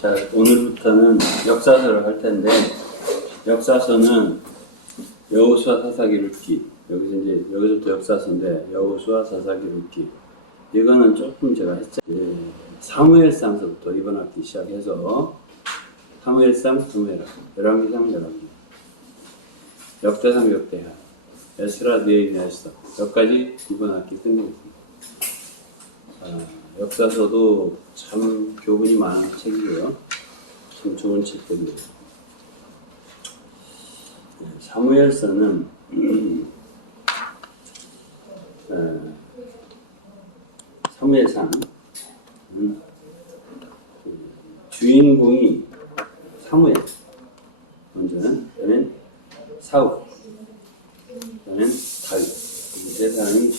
자, 오늘부터는 역사서를 할 텐데, 역사서는 여호수아 사사기록기, 여기서부터 역사서인데, 여호수아 사사기록기. 이거는 조금 제가 했죠. 사무엘상서부터 이번 학기 시작해서, 사무엘상, 열왕기상, 역대상, 역대하, 에스라, 느헤미야, 에스더. 여기까지 이번 학기 끝내겠습니다. 역사서도 참 교훈이 많은 책이고요. 참 좋은 책들이에요. 사무엘서는 사무엘상 주인공이 사무엘, 먼저는 그다음에 사울, 그다음에 다윗. 이 세 사람이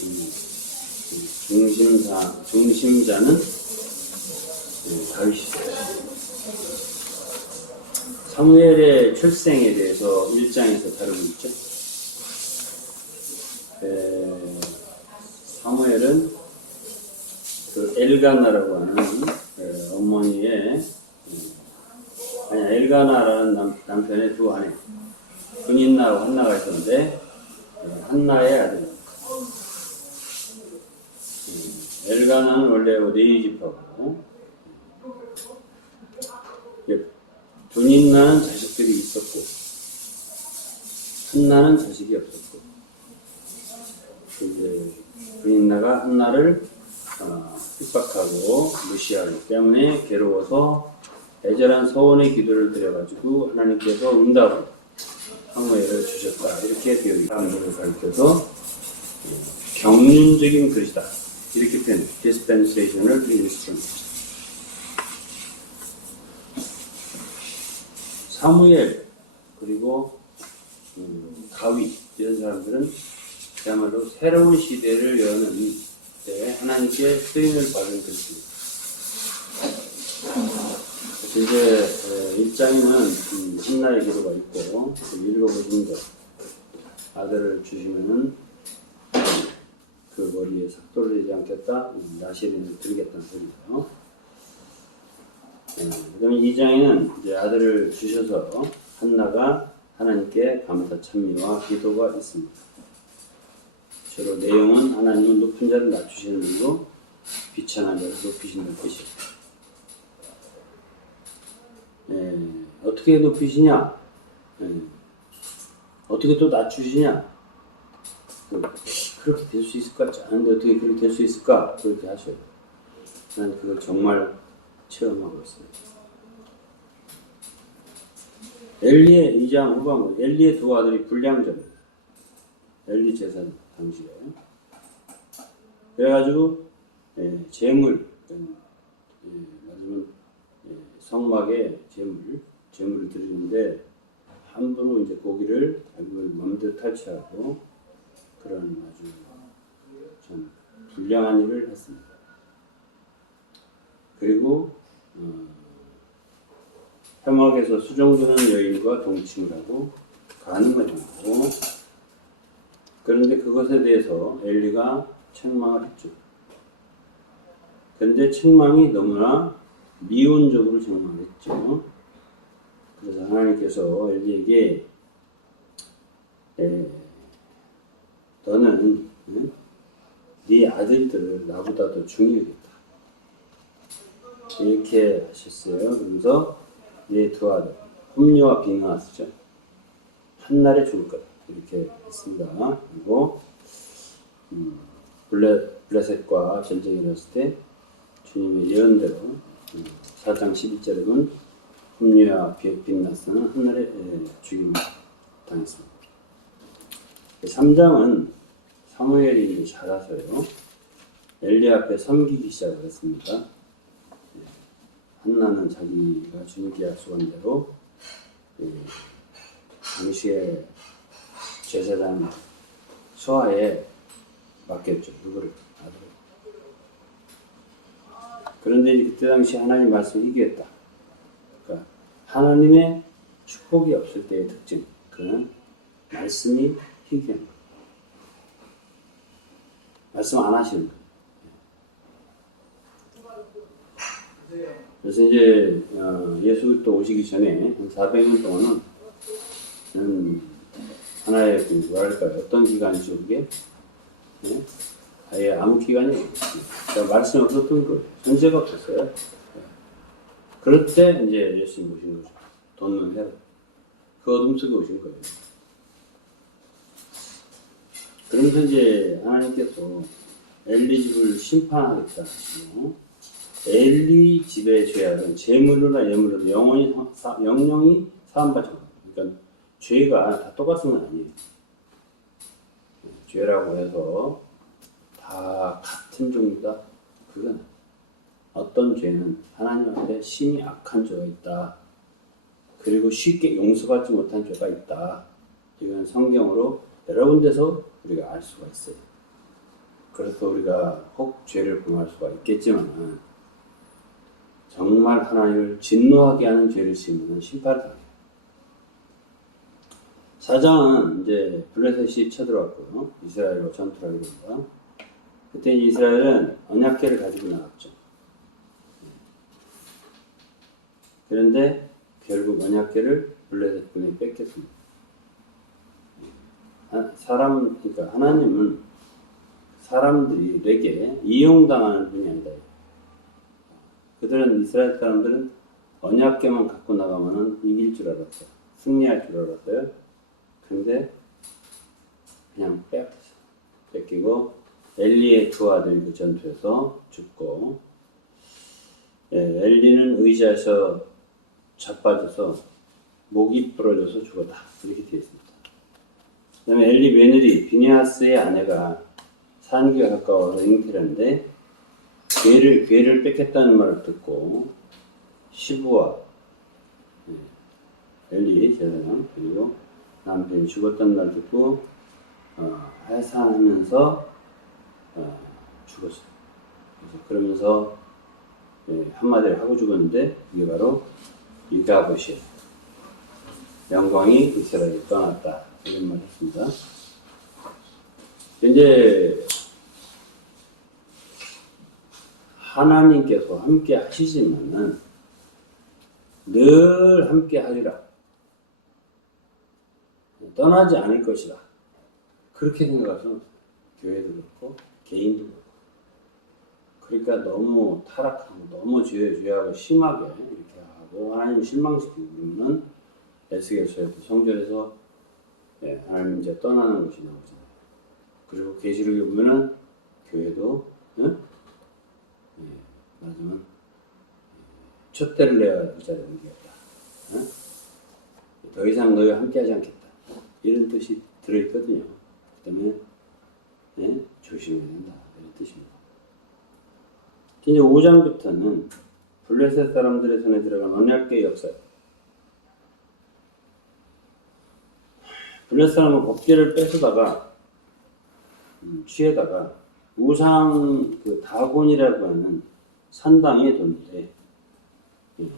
중심자는 다윗이죠. 사무엘의 출생에 대해서 1장에서 다루고 있죠. 사무엘은 그 엘가나라고 하는 어머니의 엘가나라는 남편의 두 아내 분인나하고 한나가 있었는데 한나의 아들 엘가나는 원래 레위 지파고 분인나는 자식들이 있었고 한나는 자식이 없었고 이제 분인나가 한나를 핍박하고 무시하기 때문에 괴로워서 애절한 서원의 기도를 드려가지고 하나님께서 응답을 사무엘을 주셨다. 이렇게 사무엘을 가르쳐서 경륜적인 글이다. 이렇게 표현해요. Dispensational Instrument. 사무엘 그리고 다윗 이런 사람들은 그야말로 새로운 시대를 여는 때 하나님께 쓰임을 받은 글입니다. 그래서 이제 1장에는 한나의 기도가 있고 읽어보시면 돼요. 아들을 주시면은 그 머리에 삭도를 내지 않겠다, 나시린을 드리겠다는 소리죠. 그 다음에 2장에는 이제 아들을 주셔서 한나가 하나님께 감사 찬미와 기도가 있습니다. 주로 내용은 하나님은 높은 자를 낮추시는 분으로 비천한 자를 높이시는 뜻이에요. 어떻게 높이시냐? 어떻게 또 낮추시냐? 그렇게 될 수 있을 것 같지 않은데 어떻게 그렇게 될 수 있을까? 그렇게 하셔야 돼요. 난 그걸 정말 체험하고 있습니다. 엘리의 2장 후반부, 엘리의 두 아들이 불량자입니다. 엘리 제사장 당시에. 그래가지고 제물, 말하자면 성막에 제물을 드리는데 함부로 이제 고기를 마음대로 탈취하고 그런 아주 좀 불량한 일을 했습니다. 그리고 회막에서 수종드는 여인과 동침을 하고 간음을 하고 그런데 그것에 대해서 엘리가 책망을 했죠. 그런데 책망이 너무나 미온적으로 책망을 했죠. 그래서 하나님께서 엘리에게 너는 네 아들들을 나보다 더 중요하겠다. 이렇게 하셨어요. 그러면서 네 두 아들, 홈리와 비느하스죠. 한날에 죽을 거다. 이렇게 했습니다. 그리고 블레셋과 전쟁이 일어났을 때 주님의 예언대로 4장 11절에 보면 홈리와 비느하스는 한날에 죽임을 당했습니다. 3장은 사무엘이 이제 자라서요. 엘리 앞에 섬기기 시작을 했습니다. 한나는 자기가 주님께 약속한 대로 당시에 제사장 수하에 맡겼죠. 누구를? 아들을. 그런데 그때 당시 하나님 말씀을 희귀했다. 그러니까 하나님의 축복이 없을 때의 특징, 그는 말씀이 희귀한 거예요. 말씀 안 하시는 거예요. 그래서 이제 예수 그리스도 오시기 전에 한 400년 동안은 하나의 그 뭐랄까요, 어떤 기간이죠 그게? 네? 아예 아무 기간이 없어요. 그러니까 말씀이 없었던 거예요. 존재가 없었어요. 네. 그럴 때 이제 예수님 오신 거죠. 돕는 해로. 그 어둠 속에 오신 거예요. 그러면서 이제 하나님께서 엘리 집을 심판하겠다 하시고, 엘리 집의 죄악은 재물로나 예물로도 영원히 사함받지 않아요. 그러니까 죄가 다 똑같은 건 아니에요. 죄라고 해서 다 같은 종류다. 그건 어떤 죄는 하나님 앞에 심히 악한 죄가 있다. 그리고 쉽게 용서받지 못한 죄가 있다. 이건 성경으로 여러 군데서 우리가 알 수가 있어요. 그래서 우리가 혹 죄를 범할 수가 있겠지만 정말 하나님을 진노하게 하는 죄를 지으면 심판을 당해요. 사장은 이제 블레셋이 쳐들어왔고요. 이스라엘과 전투를 하게 됩니다. 그때 이스라엘은 언약궤를 가지고 나갔죠. 그런데 결국 언약궤를 블레셋 군에 뺏겼습니다. 그러니까 하나님은 사람들에게 이용당하는 분이 아니다. 그들은 이스라엘 사람들은 언약궤만 갖고 나가면은 이길 줄 알았어요. 승리할 줄 알았어요. 근데 그냥 뺏기고 엘리의 두 아들이 그 전투에서 죽고, 엘리는 의자에서 자빠져서 목이 부러져서 죽었다. 이렇게 되어 있습니다. 그 다음에 엘리 며느리 비니하스의 아내가 산기가 가까워서 잉태했는데 괴를 뺏겼다는 말을 듣고 시부와 엘리 제사장 그리고 남편이 죽었다는 말 듣고 해산하면서 죽었어요. 그러면서 한마디를 하고 죽었는데 이게 바로 이가봇이에요. 영광이 이스라엘을 떠났다. 이런 말을 했습니다. 이제 하나님께서 함께 하시지만은 늘 함께 하리라. 떠나지 않을 것이다. 그렇게 생각해서 교회도 그렇고 개인도 그렇고, 그러니까 너무 타락하고 너무 죄하고 심하게 이렇게 하고 하나님 실망시키고 그러면 에스겔서에서 성전에서 하나님 이제 떠나는 것이 나오잖아요. 그리고 계시록에 보면은 교회도 말하자면 촛대를 내야 할 자리에 옮기겠다. 더 이상 너희와 함께하지 않겠다. 이런 뜻이 들어있거든요. 그 때문에 조심해야 된다. 이런 뜻입니다. 이제 5장부터는 블레셋 사람들의 손에 들어간 언약궤의 역사예요. 블레셋 사람은 법궤를 뺏어다가 취해다가 우상 그 다곤이라고 하는 산당에 뒀는데,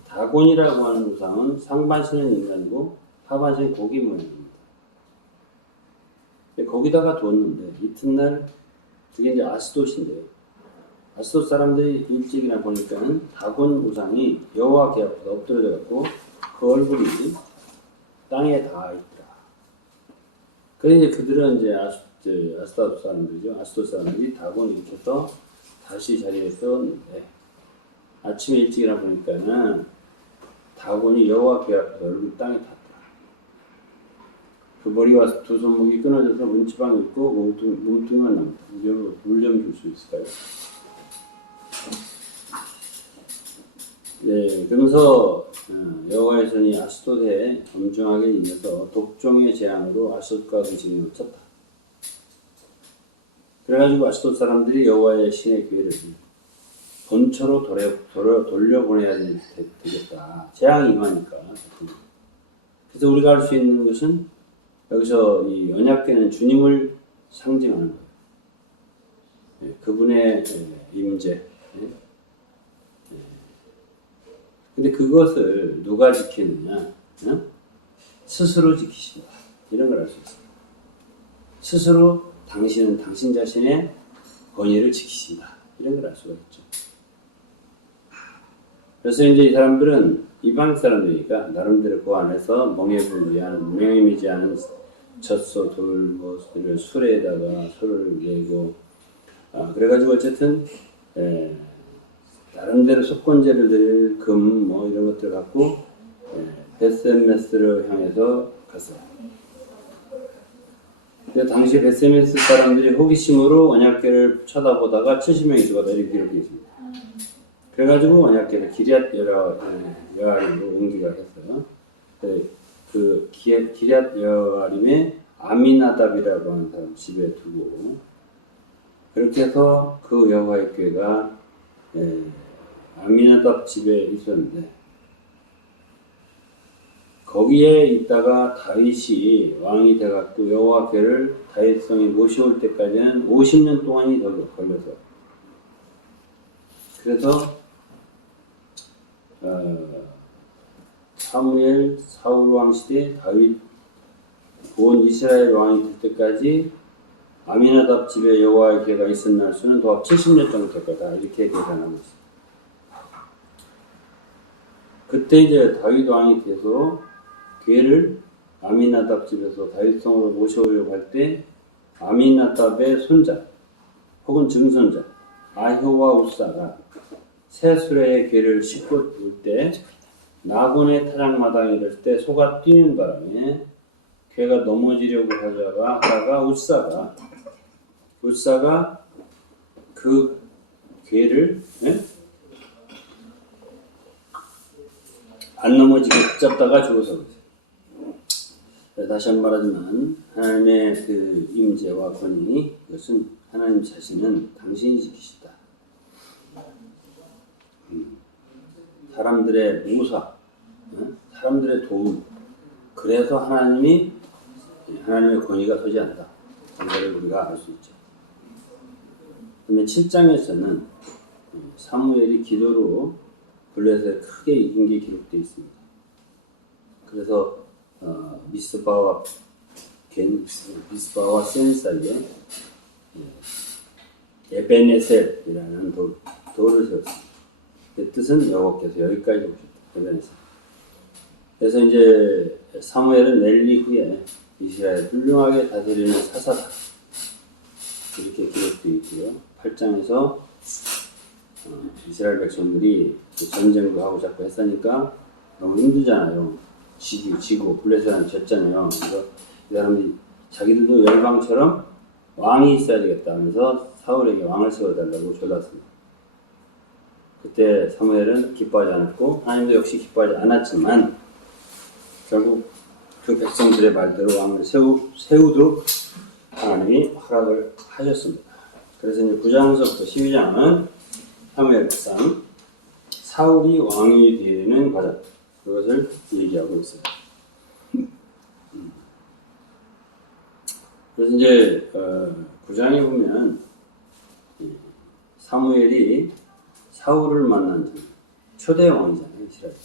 다곤이라고 하는 우상은 상반신은 인간이고 하반신은 고기 모양입니다. 거기다가 뒀는데 이튿날 그게 이제 아스돗인데, 아스돗 사람들이 일찍이나 보니까는 다곤 우상이 여호와 궤 앞에 엎드려져 갖고 그 얼굴이 땅에 닿아 있더라. 그래서 이제 그들은 이제 아스돗 사람들이죠. 아스돗 사람들이 다곤을 이렇게 해서 다시 자리에 세웠는데, 아침에 일찍 일어나 보니까는 다곤이 여호와 궤 앞에서 얼굴 땅에 닿더라. 그 머리와 두 손목이 끊어져서 문지방이 있고 몸뚱이만 남다. 물 좀 줄 수 있을까요? 네, 그러면서 여호와의 손이 아스돗에 엄중하게 임해서 독종의 재앙으로 아스돗과 그 진영을 쳤다. 그래가지고 아스돗 사람들이 여호와의 신의 궤를 본처로 돌려보내야 되겠다. 재앙이 임하니까. 그래서 우리가 할 수 있는 것은 여기서 이 언약궤는 주님을 상징하는 거예요. 그분의 임재. 근데 그것을 누가 지키느냐? 스스로 지키신다. 이런 걸 알 수 있어요. 스스로 당신은 당신 자신의 권위를 지키신다. 이런 걸 알 수가 있죠. 그래서 이제 이 사람들은 이방 사람들이니까 나름대로 그 안에서 멍해미지하는 젖소 돌을 수레에다가 소를 내고 그래가지고 어쨌든 나름대로 속건제를 드릴 금 뭐 이런 것들 갖고 베세메스를 향해서 갔어요. 당시 베세메스 사람들이 호기심으로 언약궤를 쳐다보다가 70명이 죽었다 이렇게 기록되어 있습니다. 그래가지고 언약궤를 기럇 여아림으로 옮기가 했어요. 그 기럇 여아림에 아미나답이라고 하는 사람 집에 두고 그렇게 해서 그 여호와의 궤가 아미나답 집에 있었는데 거기에 있다가 다윗이 왕이 돼갖고 여호와 궤를 다윗성에 모셔올 때까지는 50년 동안이 더 걸려서 그래서 사무엘 사울 왕 시대 다윗 온 이스라엘 왕이 될 때까지 아미나답 집에 여호와의 궤가 있은 날수는 도합 70년 정도 될 거다 이렇게 계산하고 있습니다. 그때 이제 다윗 왕이 돼서 궤를 아미나답 집에서 다윗성으로 모셔오려고 할 때 아미나답의 손자 혹은 증손자 아효와 우사가 새 수레의 궤를 싣고 올 때 나곤의 타작마당에 이를 때 소가 뛰는 바람에 궤가 넘어지려고 하다가 우사가 그 궤를 안 넘어지게 붙잡다가 죽어서 그랬어요. 다시 한번 말하지만 하나님의 그 임재와 권위 그것은 하나님 자신은 당신이 지키시다. 사람들의 모사, 사람들의 도움 그래서 하나님의 권위가 서지 않다. 이거를 우리가 알 수 있죠. 그런데 7장에서는 사무엘이 기도로 블레셋을 크게 이긴 게 기록되어 있습니다. 그래서 미스바와 센 사이에 에베네셀이라는 돌을 세웠습니다. 그 뜻은 여호와께서 여기까지 오셨다. 에베네셀. 그래서 이제 사무엘은 넬리 후에 이스라엘 훌륭하게 다스리는 사사다. 이렇게 기록되어 있고요. 8장에서 이스라엘 백성들이 전쟁도 하고 자꾸 했으니까 너무 힘들잖아요. 지고 블레셋한테 졌잖아요. 그래서 이 사람들이 자기들도 열방처럼 왕이 있어야 되겠다 하면서 사울에게 왕을 세워달라고 졸랐습니다. 그때 사무엘은 기뻐하지 않았고 하나님도 역시 기뻐하지 않았지만 결국 그 백성들의 말대로 왕을 세우도록 하나님이 허락을 하셨습니다. 그래서 이제 9장서부터 12장은 사무엘상 사울이 왕이 되는 과정 그것을 얘기하고 있어요. 그래서 이제 9장에 보면 사무엘이 사울을 만난 초대 왕이잖아요. 이스라엘.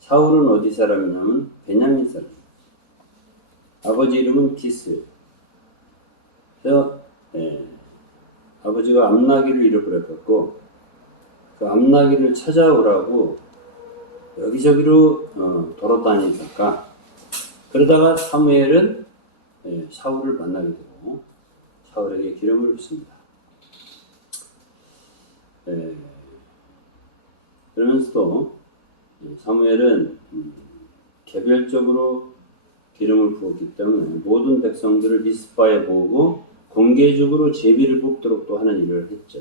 사울은 어디 사람이냐면 베냐민 사람. 아버지 이름은 기스. 그래서 아버지가 암나기를 잃어버렸고 그 암나기를 찾아오라고 여기저기로 돌아다니다가 그러다가 사무엘은 사울을 만나게 되고 사울에게 기름을 붓습니다. 그러면서도 사무엘은 개별적으로 기름을 부었기 때문에 모든 백성들을 미스바에 모으고 공개적으로 제비를 뽑도록 또 하는 일을 했죠.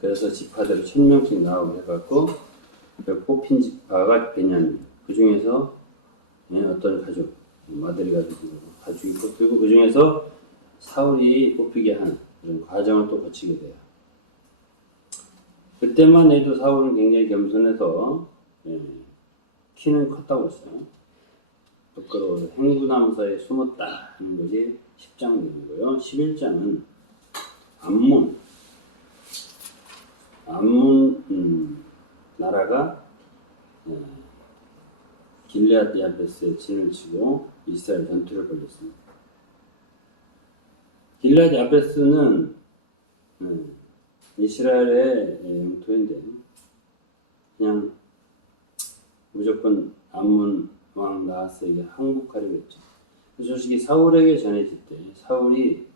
그래서 지파대로 1000명씩 나오게 해갖고 뽑힌 지파가 베냐민. 그 중에서 어떤 가족, 마들이 가족이 뽑히고 그 중에서 사울이 뽑히게 하는 그런 과정을 또 거치게 돼요. 그때만 해도 사울은 굉장히 겸손해서 키는 컸다고 했어요. 부끄러워 행구나무 사이에 숨었다 하는 것이 10장 내용이고요. 11장은 암몬 나라가 길르앗 야베스에 진을 치고 이스라엘 전투를 벌였습니다. 길르앗 야베스는 이스라엘의 영토인데 그냥 무조건 암몬 왕 나하스에게 항복하려고 했죠. 그 소식이 사울에게 전해질 때 사울이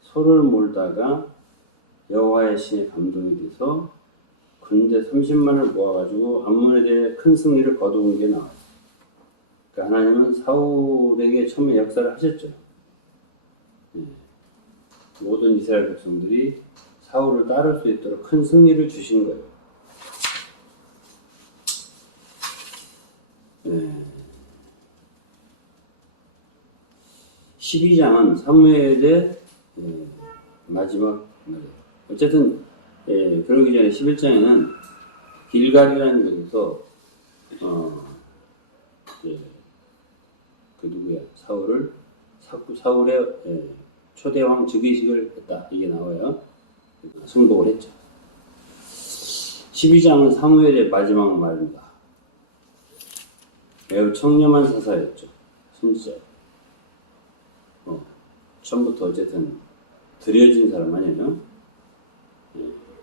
소를 몰다가 여호와의 신에 감동이 돼서 군대 30만을 모아가지고 암몬에 대해 큰 승리를 거두은 게 나와요. 그러니까 하나님은 사울에게 처음에 역사를 하셨죠. 모든 이스라엘 백성들이 사울을 따를 수 있도록 큰 승리를 주신 거예요. 12장은 사무엘의 마지막 말이에요. 어쨌든 그러기 전에 11장에는 길갈이라는 곳에서 그 누구야 사울의 초대왕 즉위식을 했다 이게 나와요. 승복을 했죠. 12장은 사무엘의 마지막 말입니다. 매우 청렴한 사사였죠. 진짜 처음부터 어쨌든 들여진 사람 아니에요.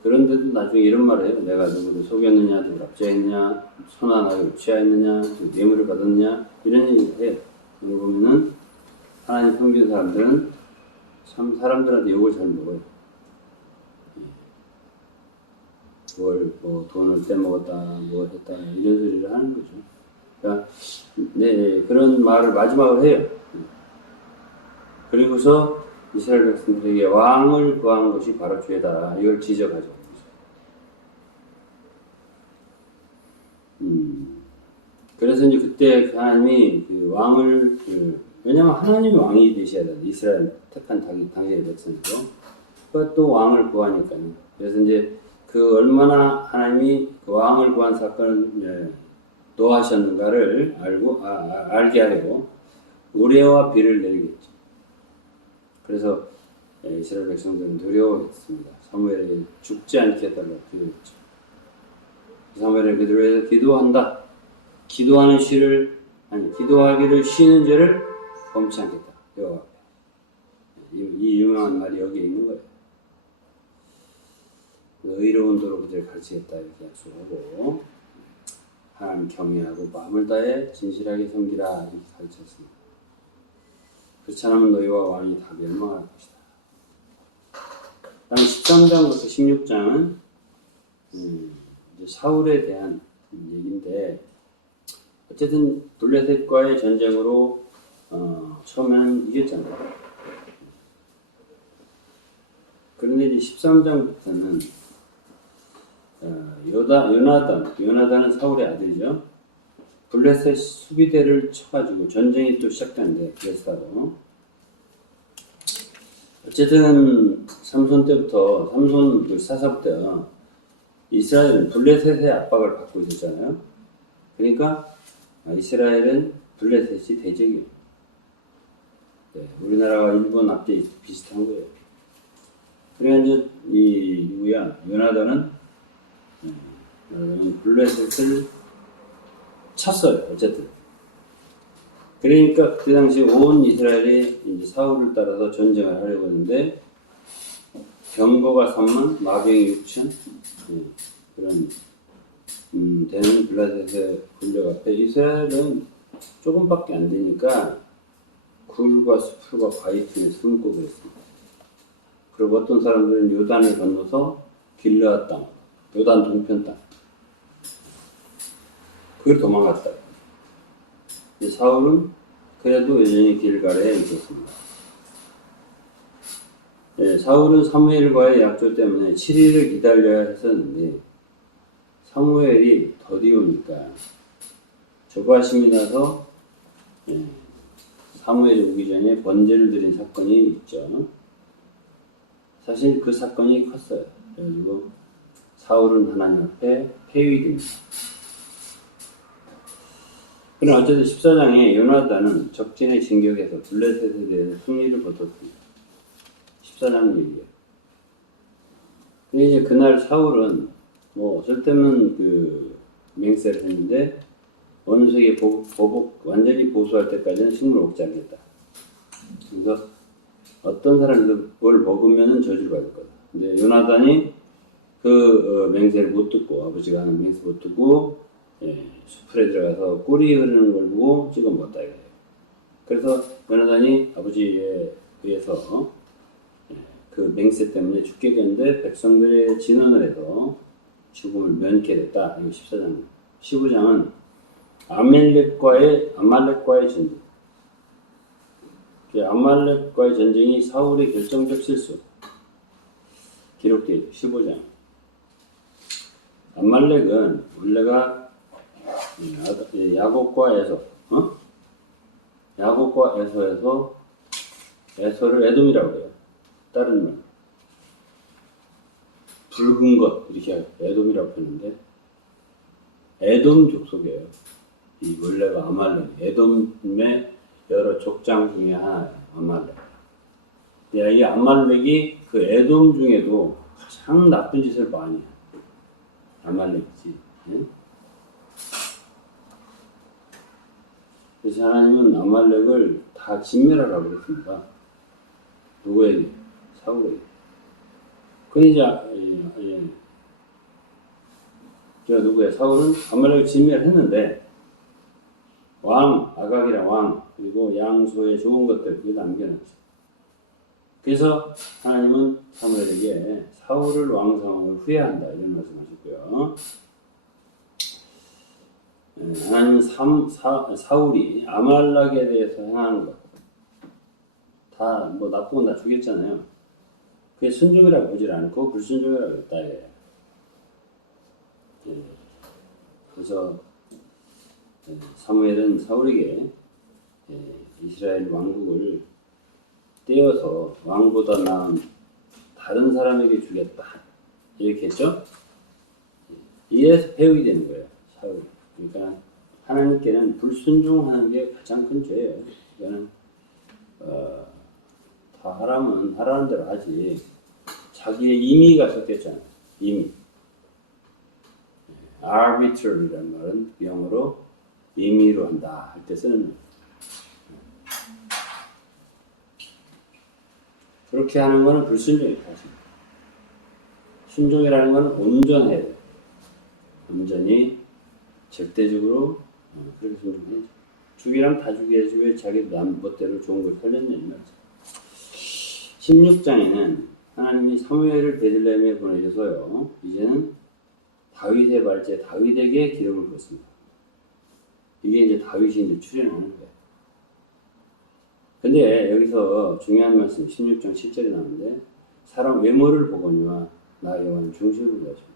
그런데도 나중에 이런 말을 해요. 내가 누구를 속였느냐, 누구를 압제했느냐, 선한하게 취하였느냐, 뇌물을 받았느냐 이런 얘기를 해요. 그걸 보면은 하나님 섬기는 사람들은 참 사람들한테 욕을 잘 먹어요. 뭐 돈을 떼먹었다, 뭐 했다 이런 소리를 하는 거죠. 그러니까 그런 말을 마지막으로 해요. 그리고서 이스라엘 백성들에게 왕을 구한 것이 바로 죄다. 이걸 지적하죠. 그래서 이제 그때 하나님이 그 왕을 왜냐면 하나님이 왕이 되셔야 돼요. 이스라엘 택한 당시의 백성이고 또 왕을 구하니까요. 그래서 이제 그 얼마나 하나님이 그 왕을 구한 사건을 노하셨는가를 알게 하려고 우레와 비를 내리겠죠. 그래서 이스라엘 백성들은 두려워했습니다. 사무엘에게 죽지 않게 해달라고 기도했죠. 사무엘은 그들을 위해서 기도한다. 기도하기를 쉬는 죄를 범치 않겠다. 여호와 앞에. 이 유명한 말이 여기에 있는 거예요. 의로운 도로 그들을 가르치겠다 이렇게 약속하고 하나님 경외하고 마음을 다해 진실하게 섬기라 이렇게 가르쳤습니다. 그렇지 않으면 너희와 왕이 다 멸망할 것이다. 다음 13장부터 16장은 이제 사울에 대한 얘기인데 어쨌든 블레셋과의 전쟁으로 처음에는 이겼잖아요. 그런데 이제 13장부터는 요나단은 사울의 아들이죠. 블레셋 수비대를 쳐가지고 전쟁이 또 시작되는데 블레셋하고 어쨌든 삼손 그 사사 때부터 이스라엘은 블레셋의 압박을 받고 있었잖아요. 그러니까 이스라엘은 블레셋이 대적이에요. 우리나라와 일본 앞뒤 비슷한 거예요. 그래서 이제 요나단은 블레셋을 쳤어요. 어쨌든. 그러니까 그 당시 온 이스라엘이 이제 사울을 따라서 전쟁을 하려고 했는데 병거가 3만, 마병이 6천 그런 되는 블레셋의 군력 앞에 이스라엘은 조금밖에 안 되니까 굴과 수풀과 바위 틈에 숨고 그랬습니다. 그리고 어떤 사람들은 요단을 건너서 길르앗 땅, 요단 동편 땅 그걸 도망갔다. 사울은 그래도 여전히 길갈에 있었습니다. 사울은 사무엘과의 약조 때문에 7일을 기다려야 했었는데 사무엘이 더디우니까 조바심이 나서 사무엘이 오기 전에 번제를 드린 사건이 있죠. 사실 그 사건이 컸어요. 그래가지고 사울은 하나님 앞에 폐위됩니다. 그러나 어쨌든 14장에 요나단은 적진의 진격에서 블레셋에 대해서 승리를 거뒀습니다. 14장 얘기예요. 근데 이제 그날 사울은 뭐 쓸데없는 그 맹세를 했는데 어느 세계 완전히 보수할 때까지는 식물 먹지 않겠다. 그래서 어떤 사람도 뭘 먹으면은 저주를 받을 거다. 근데 요나단이 그 맹세를 못 듣고 아버지가 하는 맹세 못 듣고 수풀에 들어가서 꿀이 흐르는 걸 보고 찍어 먹었다 이거예요. 그래서 요나단이 아버지에 의해서 그 맹세 때문에 죽게 됐는데 백성들의 진언을 해서 죽음을 면케 됐다. 이거 14장. 15장은 아말렉과의 전쟁. 아말렉과의 전쟁이 사울의 결정적 실수 기록되어 있죠. 15장. 아말렉은 원래가 야곱과 에서, 야곱과 에서에서 에서를 에돔이라고 해요. 다른 말. 붉은 것 이렇게 에돔이라고 하는데 에돔 족속이에요. 이 원래가 아말렉. 에돔의 여러 족장 중에 하나예요. 아말렉. 이 아말렉이 그 에돔 중에도 가장 나쁜 짓을 많이 해요. 아말렉이지. 예? 그래서 하나님은 아말렉을 다 진멸하라고 그랬습니다. 누구에게? 사울에게. 그 이제 저 누구야? 사울은 아말렉을 진멸했는데 왕 아각이랑 왕 그리고 양소의 좋은 것들 그거 남겨놨죠. 그래서 하나님은 사무엘에게 사울을 왕상을 후회한다 이런 말씀하셨고요. 하나님은 사울이 아말렉에 대해서 행하는 것 다 뭐 나쁜 건 다 죽였잖아요. 그게 순종이라고 보질 않고 불순종이라고 했다 이거예요. 그래서 사무엘은 사울에게 이스라엘 왕국을 떼어서 왕보다 나은 다른 사람에게 주겠다 이렇게 했죠. 이래서 배우게 되는 거예요. 사울. 그러니까 하나님께는 불순종하는 게 가장 큰 죄예요. 그러니까 다 하라면 하라는 대로 하지. 자기의 임의가 섞였잖아요. 임의. arbitrary라는 말은 영어로 임의로 한다 할 때 쓰는 말. 그렇게 하는 거는 불순종이다. 순종이라는 거는 온전해야 돼. 온전히 절대적으로 그렇게 순종해야죠. 죽이라면 다 죽여야지 왜 자기 남 멋대로 좋은 걸 살렸냐 이 말이죠. 16장에는 하나님이 사무엘을 베들레헴에 보내셔서요. 이제는 다윗의 발제 다윗에게 기름을 붓습니다. 이게 이제 다윗이 이제 출연하는 거예요. 근데 여기서 중요한 말씀 16장 10절에 나오는데 사람 외모를 보거니와 나 여호와는 중심을 구하십니다.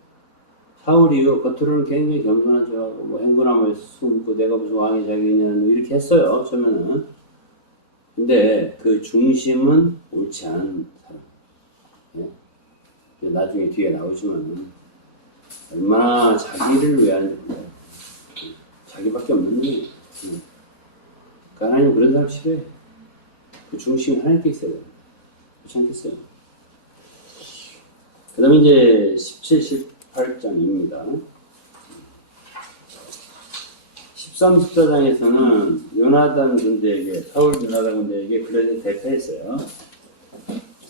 사울이요 겉으로는 굉장히 겸손한 척하고 뭐 행군함을 숨고 내가 무슨 왕이 자기냐는 이렇게 했어요. 처음에는. 근데 그 중심은 옳지 않은 사람. 예? 나중에 뒤에 나오시면은 얼마나 자기를 위하는지 몰라요. 자기밖에 없는 일. 그러니까 하나님 그런 사람 싫어해. 그 중심이 하나님께 있어야 돼요. 그렇지 않겠어요? 그 다음에 이제 17, 18장입니다. 13, 14장에서는 요나단 군대에게, 사울 요나단 군대에게 블레셋 대패했어요.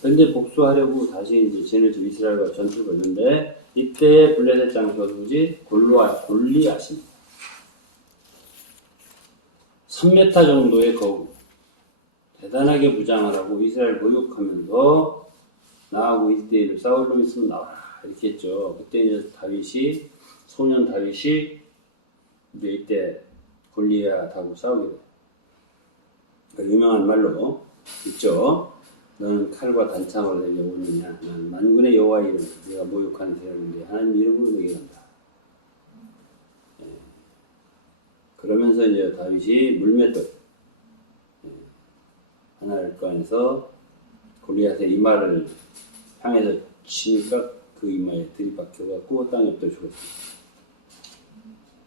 그런데 복수하려고 다시 이제 쟤네들 이스라엘과 전투를 벌였는데 이때 블레셋 장수가 누구지? 골리앗입니다. 3m 정도의 거구. 대단하게 무장을 하고 이스라엘 모욕하면서 나하고 1대1 싸울 놈 있으면 나와라 이렇게 했죠. 그때 이제 소년 다윗이 이제 이때 골리앗하고 싸우게 돼요. 그러니까 유명한 말로 있죠. 너는 칼과 단창으로 내게 오느냐? 나는 만군의 여호와 이름, 네가 모욕하는 세력인데 하나님 이름으로 내게 간다. 그러면서 이제 다윗이 물맷돌 하나를 꺼내서 골리앗의 이마를 향해서 치니까 그 이마에 들이박혀갖고 땅에 엎드려 죽었습니다.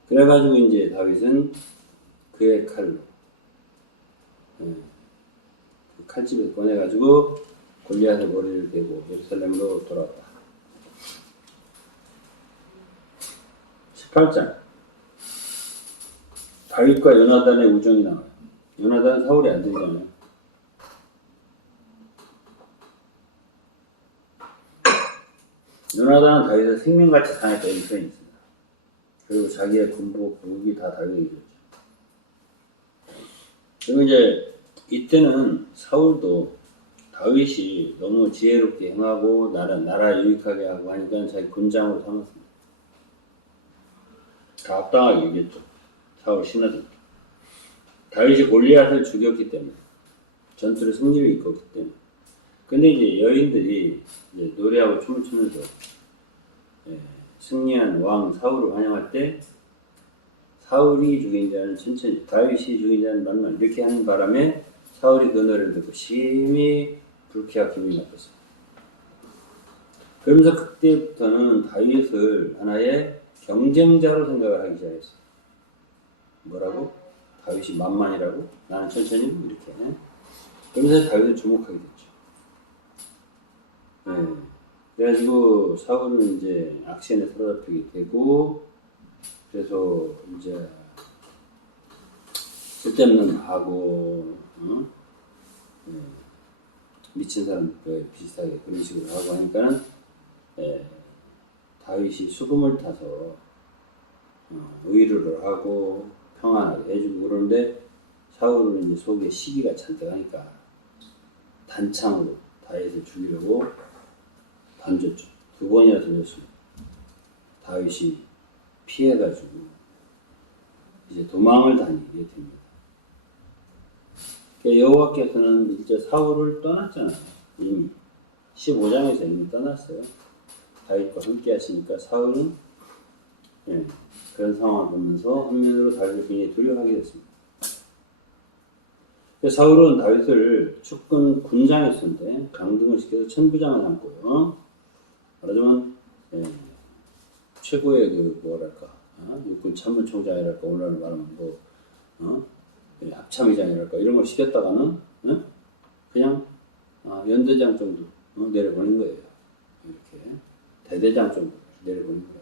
그래가지고 이제 다윗은 그의 칼로 그 칼집을 꺼내가지고 골리앗의 머리를 대고 예루살렘으로 돌아왔다. 18장 다윗과 요나단의 우정이 나와요. 요나단은 사울의 아들이잖아요. 요나단은 다윗의 생명같이 사랑했다 이런 표현이 있습니다. 그리고 자기의 군복, 무기 다 다윗에게 줬죠. 그리고 이제 이때는 사울도 다윗이 너무 지혜롭게 행하고 나라 유익하게 하고 하니까 자기 군장으로 삼았습니다. 다 합당하게 이겼죠. 사울 신하들. 다윗이 골리앗을 죽였기 때문에 전투를 승리를 이끌었기 때문에. 근데 이제 여인들이 이제 노래하고 춤을 추면서 승리한 왕 사울을 환영할 때 사울이 죽인 자는 천천히, 다윗이 죽인 자는 만만 이렇게 하는 바람에 사울이 그 노래를 듣고 심히 불쾌하고 기분이 나빴어요. 그러면서 그때부터는 다윗을 하나의 경쟁자로 생각을 하기 시작했어요. 뭐라고? 다윗이 만만이라고? 나는 천천히? 이렇게. 그러면서 다윗을 주목하게 됐죠. 네. 그래가지고 사울은 이제 악신에 사로잡히게 되고, 그래서 이제 쓸데없는 하고, 미친 사람들 비슷하게 그런 식으로 하고 하니까는 다윗이 수금을 타서 의류를 하고 평안하게 해주고 그러는데 사울은 이제 속에 시기가 잔뜩 하니까 단창으로 다윗을 죽이려고 던졌죠. 2번이나 던졌습니다. 다윗이 피해가지고 이제 도망을 다니게 됩니다. 그러니까 여호와께서는 이제 사울을 떠났잖아요. 이미 15장에서 이미 떠났어요. 다윗과 함께 하시니까 사울은 그런 상황을 보면서 한면으로 다윗을 굉장히 두려워하게 됐습니다. 사울은 다윗을 축군 군장에 썼는데 강등을 시켜서 천부장을 삼고요. 말하자면 최고의 그 뭐랄까 육군 참모총장이랄까 오늘 말하면 뭐 합참의장이랄까 이런 걸 시켰다가는 그냥 연대장 정도 내려보낸 거예요. 이렇게 대대장 정도 내려보낸 거예요.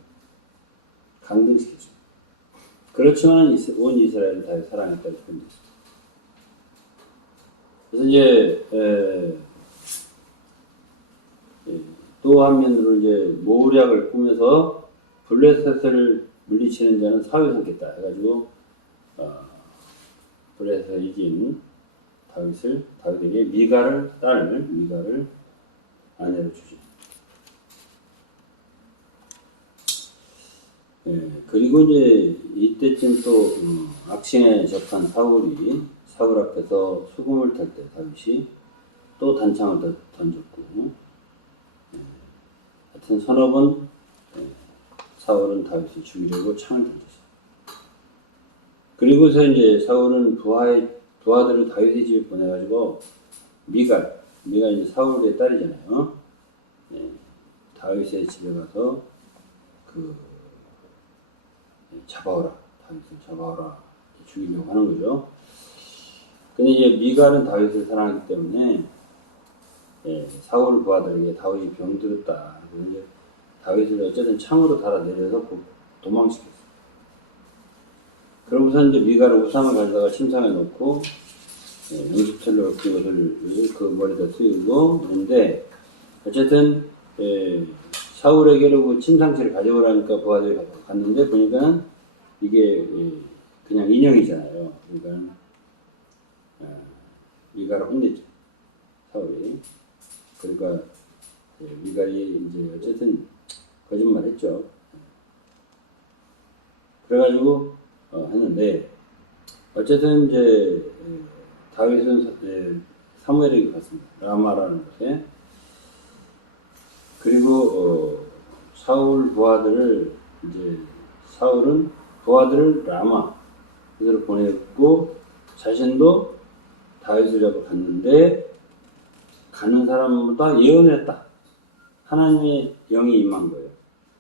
강등시켰죠. 그렇지만 온 이스라엘은 다윗 사랑했다고 표현됐습니다. 그래서 이제 또 한면으로 이제 모략을 꾸며서 블레셋을 물리치는 자는 사울 삼겠다 해가지고 블레셋을 이긴 다윗에게 미가를 아내로 주죠. 그리고 이제 이때쯤 또 악신에 접한 사울이 사울 앞에서 수금을 탈 때 다윗이 또 단창을 던졌고 하여튼 서너 번 사울은 다윗을 죽이려고 창을 던졌어요. 그리고서 이제 사울은 부하들을 다윗의 집에 보내가지고 미갈 이제 사울의 딸이잖아요. 다윗의 집에 가서 다윗을 잡아오라 죽이려고 하는 거죠. 근데 이제 미갈은 다윗을 사랑하기 때문에 사울 부하들에게 다윗이 병들었다. 그래서 이제 다윗을 어쨌든 창으로 달아내려서 도망시켰어요. 그러고서 이제 미갈은 우상을 가져다가 침상에 놓고 연습철로 그것을 그 머리에다 쓰고 그런데 어쨌든 사울에게로 그 침상채를 가져오라니까 부하들이 갔는데 보니까 이게 그냥 인형이잖아요. 그러니까 미갈을 혼냈죠. 사울이. 그러니까 미갈이 이제 어쨌든 거짓말했죠. 그래가지고 했는데 어쨌든 이제 다윗은 사무엘에게 갔습니다. 라마라는 곳에. 그리고 사울 부하들을 이제 사울은 부하들을 라마로 보냈고 자신도 다윗을 잡아 갔는데 가는 사람보다 예언을 했다. 하나님의 영이 임한 거예요.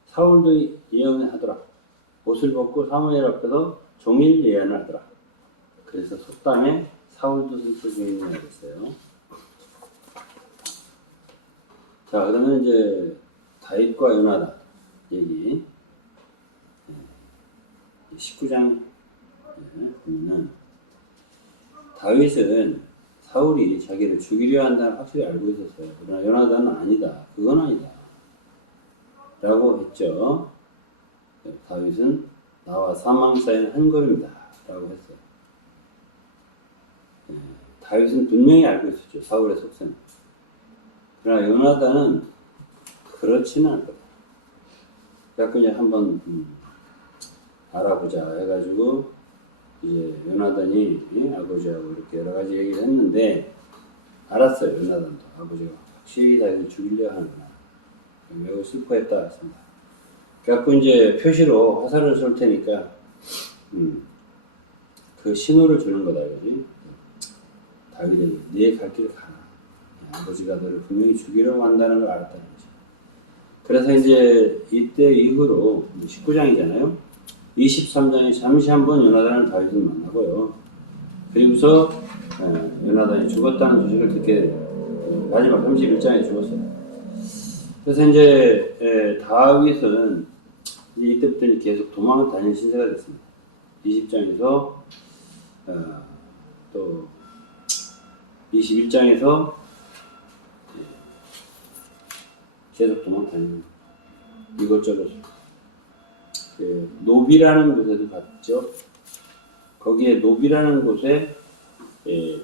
사울도 예언을 하더라. 옷을 벗고 사무엘 앞에서 종일 예언을 하더라. 그래서 속담에 사울도 슬프게 있느냐 그랬어요. 자, 그러면 이제 다윗과 요나단 얘기 19장 보면은 다윗은 사울이 자기를 죽이려 한다는 확실히 알고 있었어요. 그러나 요나단은 아니다. 그건 아니다. 라고 했죠. 다윗은 나와 사망 사이는 한 걸음이다 라고 했어요. 다윗은 분명히 알고 있었죠. 사울의 속셈. 그러나 요나단은 그렇지는 않거든. 그래서 이제 한번 알아보자 해가지고 이제 요나단이 아버지하고 이렇게 여러 가지 얘기를 했는데 알았어요. 요나단도 아버지가 확실히 다윗을 죽이려 하는구나. 매우 슬퍼했다 했습니다. 그래갖고 이제 표시로 화살을 쏠 테니까 그 신호를 주는 거다 이거지. 다윗에게 네 갈 길을 가라. 아버지가 너를 분명히 죽이려고 한다는 걸 알았다는 거죠. 그래서 이제 이때 이후로 19장이잖아요. 23장에 잠시 한번 요나단을 다윗을 만나고요. 그리고서 요나단이 죽었다는 소식을 듣게 마지막 31장에 죽었어요. 그래서 이제 다윗은 이때부터 계속 도망을 다니는 신세가 됐습니다. 20장에서 또 21장에서 계속 도망 다니는 이것저것 노비라는 곳에도 갔죠. 거기에 노비라는 곳에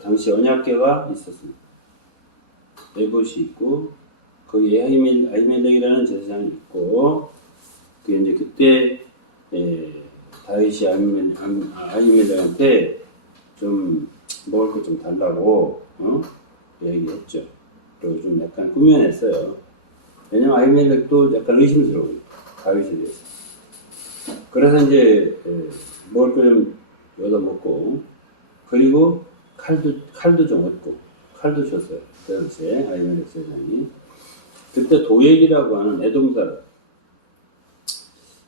당시 언약궤가 있었습니다. 네봇이 있고 거기에 아히멜렉이라는 제사장이 있고 그게 이제 그때 다윗이 아히멜렉한테 좀 먹을 것 좀 달라고 얘기했죠. 그리고 좀 약간 꾸며냈어요. 왜냐면 아히멜렉도 약간 의심스러워요. 다윗에 대해서. 그래서 이제 먹을 거 좀 얻어먹고 그리고 칼도 좀 얻고 칼도 줬어요. 그 당시에 아히멜렉 제사장이. 그때 도액이라고 하는 에돔 사람.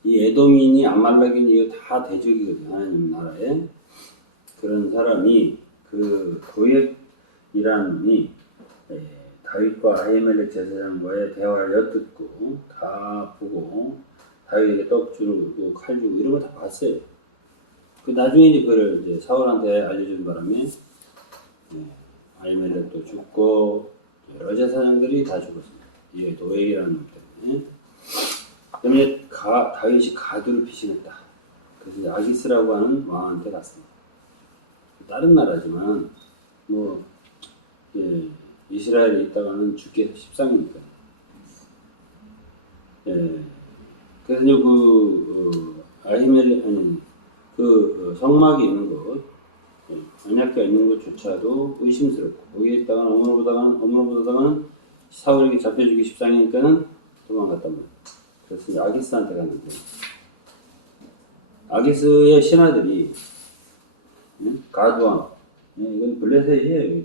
이 에돔인이 아말렉인이 이거 다 대적이거든요. 하나님 나라에. 그런 사람이 그 도액이라는 분이 다윗과 아히멜렉 제사장과의 대화를 엿듣고 다 보고 다윗에게 떡 주고 칼 주고 이런 거 다 봤어요. 그 나중에 이제 그걸 이제 사울한테 알려준 바람에 아히멜렉도 죽고 여러 제사장들이 다 죽었습니다. 이 도액이라는 놈 때문에. 그다음에 다윗이 가두를 피신했다. 그래서 아기스라고 하는 왕한테 갔습니다. 다른 나라지만 뭐 이스라엘에 있다가는 죽게 십상이니까. 그래서 성막이 있는 곳, 언약궤가 있는 곳조차도 의심스럽고 거기에 있다가는 어머로보다가는 사울에게 잡혀주기 십상이니까는 도망갔단 말이에요. 그래서 아기스한테 갔는데 아기스의 신하들이 가두왕, 이건 블레셋이에요.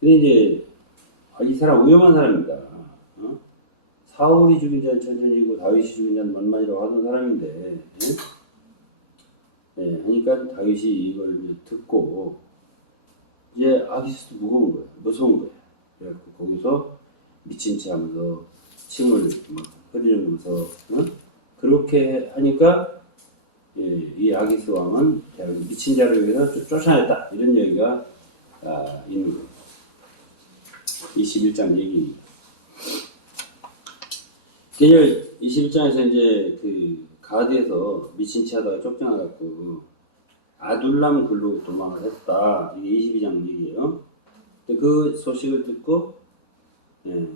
근데 이제 이 사람 위험한 사람입니다. 사울이 죽인 자는 천천히고 다윗이 죽인 자는 만만이라고 하던 사람인데, 하니까 다윗이 이걸 이제 듣고 이제 아기스도 무서운 거예요. 그래갖고 거기서 미친 체 하면서 침을 흘리면서 그렇게 하니까 이 아기스 왕은 미친 자를 위해서 쫓아냈다 이런 얘기가 있는 거예요. 21장 얘기입니다. 21장에서 이제 그 가드에서 미친 채 하다가 쫓겨나갖고 아둘람 굴로 도망을 했다. 이게 22장 얘기예요. 그 소식을 듣고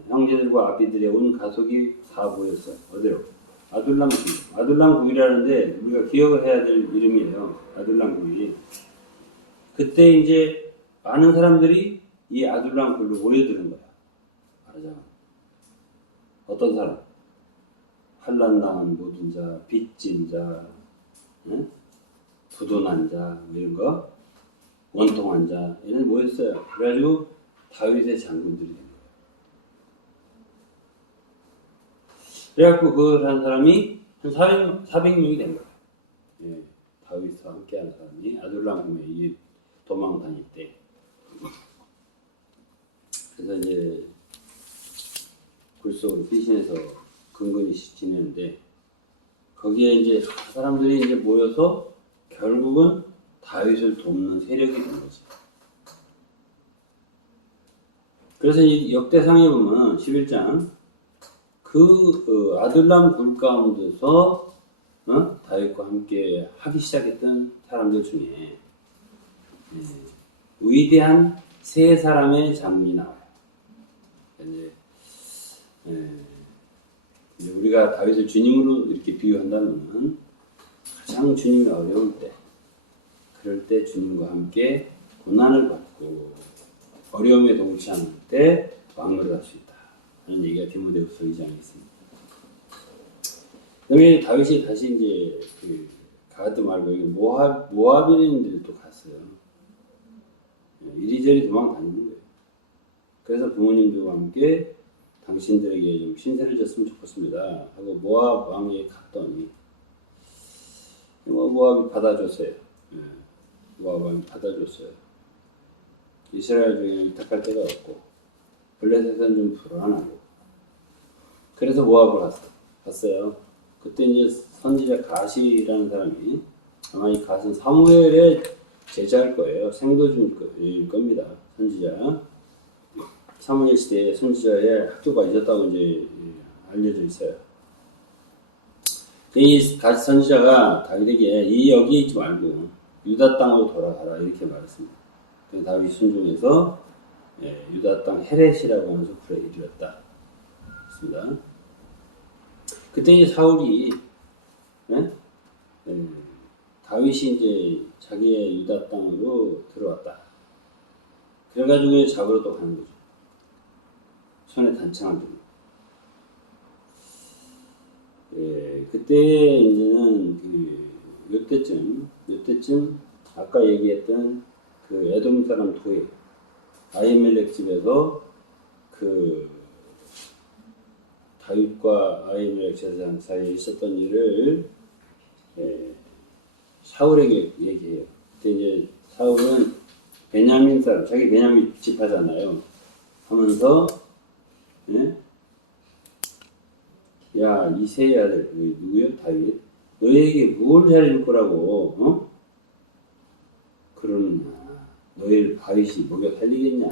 형제들과 아비들의 온 가족이 다 모였어요. 어디로? 아둘람 굴. 아둘람 굴이라는데 우리가 기억을 해야 될 이름이에요. 아둘람 굴이. 그때 이제 많은 사람들이 이 아둘람 굴로 모여드는 거야. 말하자면 어떤 사람? 환난당한 모든 자, 빚진 자, 부도난 자, 이런 거, 원통한 자, 이런 모였어요. 그래가지고 다윗의 장군들이 된 거예요. 그래갖고 그걸 한 사람이 한 400명이 된 거예요. 다윗과 함께한 사람이 아둘람궁에 도망 다닐 때. 그래서 이제 굴속으로 피신해서 근근히 지내는데 거기에 이제 사람들이 이제 모여서 결국은 다윗을 돕는 세력이 된 거지. 그래서 이 역대상에 보면 11장 아둘람 굴 가운데서 다윗과 함께 하기 시작했던 사람들 중에 위대한 세 사람의 장면이 나와요. 이제 우리가 다윗을 주님으로 이렇게 비유한다면 가장 주님이 어려울 때, 그럴 때 주님과 함께 고난을 받고 어려움에 동치하는 때 왕노릇 할 수 있다 하는 얘기가 디모데후서 2장에 있습니다. 그다음에 다윗이 다시 이제 가드 말고 모압인들도 갔어요. 이리저리 도망 다니는 거예요. 그래서 부모님들과 함께 당신들에게 좀 신세를 졌으면 좋겠습니다 하고 모압 왕에 갔더니 모압이 받아줬어요. 모압 왕이 받아줬어요. 이스라엘 중에는 위탁할 데가 없고 블레셋은 좀 불안하고 그래서 모압을 갔어요. 그때 이제 선지자 가시라는 사람이 아마 이 가시는 사무엘의 제자일 거예요. 생도주일 겁니다. 선지자. 사무엘 시대에 선지자의 학교가 있었다고 이제 알려져 있어요. 이 가시 선지자가 다윗에게 여기에 있지 말고 유다 땅으로 돌아가라 이렇게 말했습니다. 그래서 다윗이 순종해서 유다 땅 헤렛이라고 하는 소풀에 이르렀다. 그렇습니다. 그때 이제 사울이 다윗이 이제 자기의 유다 땅으로 들어왔다. 그래가지고 잡으러 또 가는 거죠. 손에 단창을 들고. 그때 이제는 요때쯤 아까 얘기했던 에돔 사람 도액 아히멜렉 집에서 다윗과 아히멜렉 제사장 사이에 있었던 일을 사울에게 얘기해요. 그때 이제 사울은 베냐민 사람, 자기 베냐민 집하잖아요. 하면서 야 이새의 아들 누구요? 다윗 너희에게 뭘 잘해줄 거라고 그러느냐. 너희를 다윗이 먹여 살리겠냐?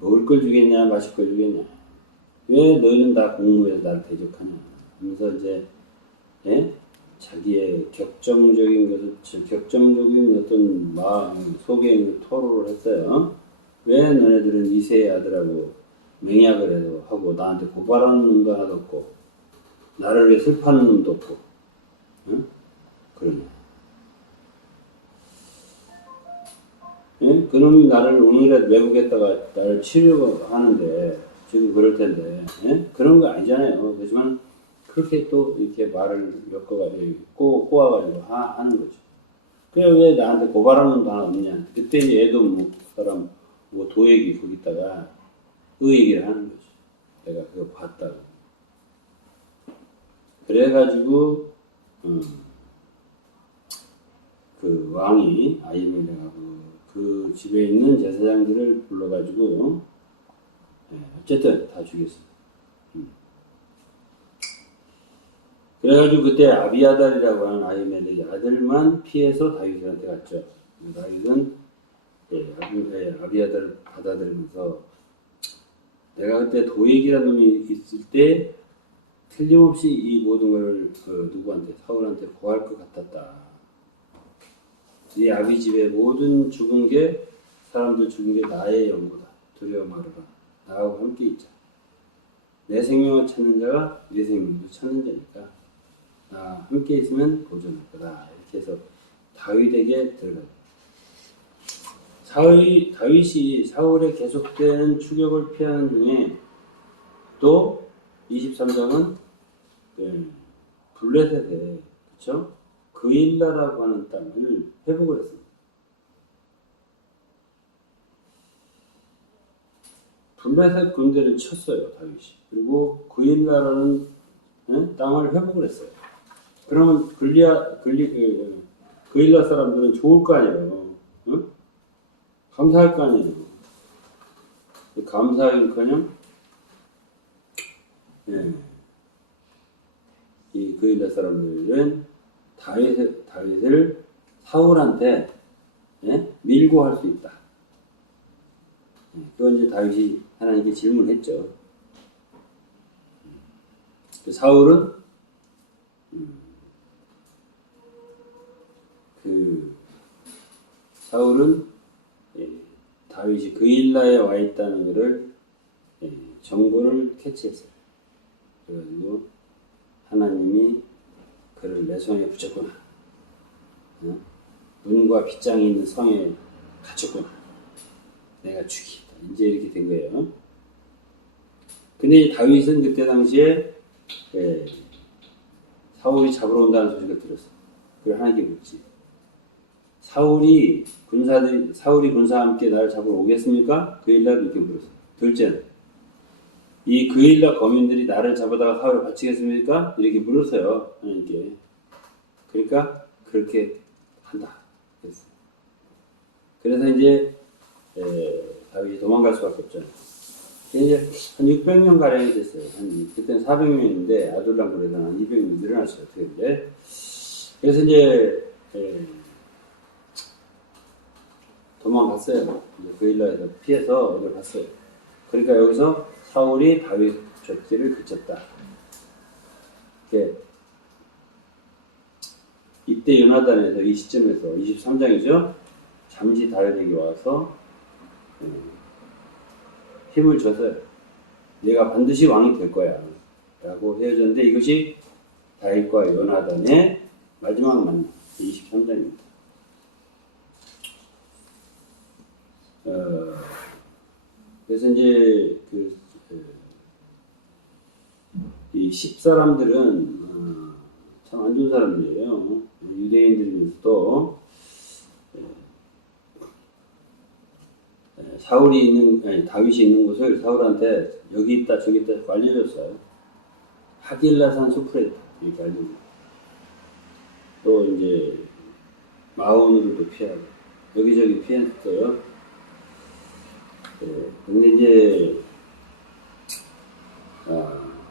먹을 걸 주겠냐? 마실 걸 주겠냐? 왜 너희는 다 공무에서 나를 대적하냐? 하면서 이제 자기의 격정적인 어떤 마음 속에 토로를 했어요. 왜 너네들은 이새의 아들하고 맹약을 해도 하고 나한테 고발하는 놈도 하나도 없고 나를 위해 슬퍼하는 놈도 없고 그러냐? 그놈이 나를 오늘에 외국에다가 나를 치려고 하는데 지금 그럴 텐데 그런 거 아니잖아요. 그렇지만 그렇게 또 이렇게 말을 엮어가지고 꼬아가지고 하는 거죠. 그래 왜 나한테 고발하는 놈도 하나 없냐? 그때 이제 애도 사람 도액이 거기다가 그 얘기를 하는 거죠. 내가 그거 봤다고. 그래가지고 그 왕이 아히멜렉하고 그 집에 있는 제사장들을 불러가지고 어쨌든 다 죽였어요. 그래가지고 그때 아비아달이라고 하는 아히멜렉의 아들만 피해서 다윗한테 갔죠. 다윗은 아비아달을 받아들이면서 내가 그때 도액이라는 놈이 있을 때 틀림없이 이 모든 걸 누구한테 사울한테 고할 것 같았다. 네 아비 집에 모든 사람들 죽은 게 나의 연고다. 두려워 말아라. 나하고 함께 있자. 내 생명을 찾는 자가 네 생명도 찾는 자니까 나 함께 있으면 보존할 거다. 이렇게 해서 다윗에게 들어가요. 다윗이 사울의 계속되는 추격을 피하는 중에 또 23장은 블레셋에 그렇죠? 그일라라고 하는 땅을 회복을 했습니다. 블레셋 군대를 쳤어요, 다윗이. 그리고 그일라라는 땅을 회복을 했어요. 그러면 그일라 사람들은 좋을 거 아니에요. 감사할 거 아니에요. 감사하긴커녕 이 그일라 사람들은 다윗을 사울한테 밀고 할 수 있다. 그건 이제 다윗이 하나님께 질문했죠. 사울은 그 사울은 다윗이 그일라에 와 있다는 것을 정보를 캐치했어요. 그래가지고 하나님이 그를 내 손에 붙였구나. 눈과 빗장이 있는 성에 갇혔구나. 내가 죽이겠다. 이제 이렇게 된 거예요. 근데 다윗은 그때 당시에 사울이 잡으러 온다는 소식을 들었어요. 그걸 하나님께 묻지. 사울이 군사와 함께 나를 잡으러 오겠습니까? 그일라를 이렇게 물었어요. 둘째는 이 그일라 거민들이 나를 잡아다가 사울을 바치겠습니까? 이렇게 물었어요. 하나님께. 그러니까 그렇게 한다. 그랬어요. 그래서 이제 다윗이 도망갈 수밖에 없잖아요. 이제 한 600명 가량이 됐어요. 그때는 400명인데 아둘람 굴에서 한 200명 늘어났어요. 어떻게 그래서 이제 도망갔어요. 이제 그일라에서 피해서 어디로 갔어요. 그러니까 여기서 사울이 다윗 젖기를 그쳤다. 이때 요나단에서 이 시점에서 23장이죠. 잠시 다윗에게 와서 힘을 줘서요. 내가 반드시 왕이 될 거야 라고 헤어졌는데 이것이 다윗과 요나단의 마지막 만남 23장입니다. 그래서 이제 이 10사람들은 참 안 좋은 사람들이에요. 유대인들면서도 다윗이 있는 곳을 사울한테 여기 있다 저기 있다 알려줬어요. 하길라산 숲에 있다 이렇게 알려줬어요. 또 이제 마온으로도 피하고 여기저기 피했어요. 근데 이제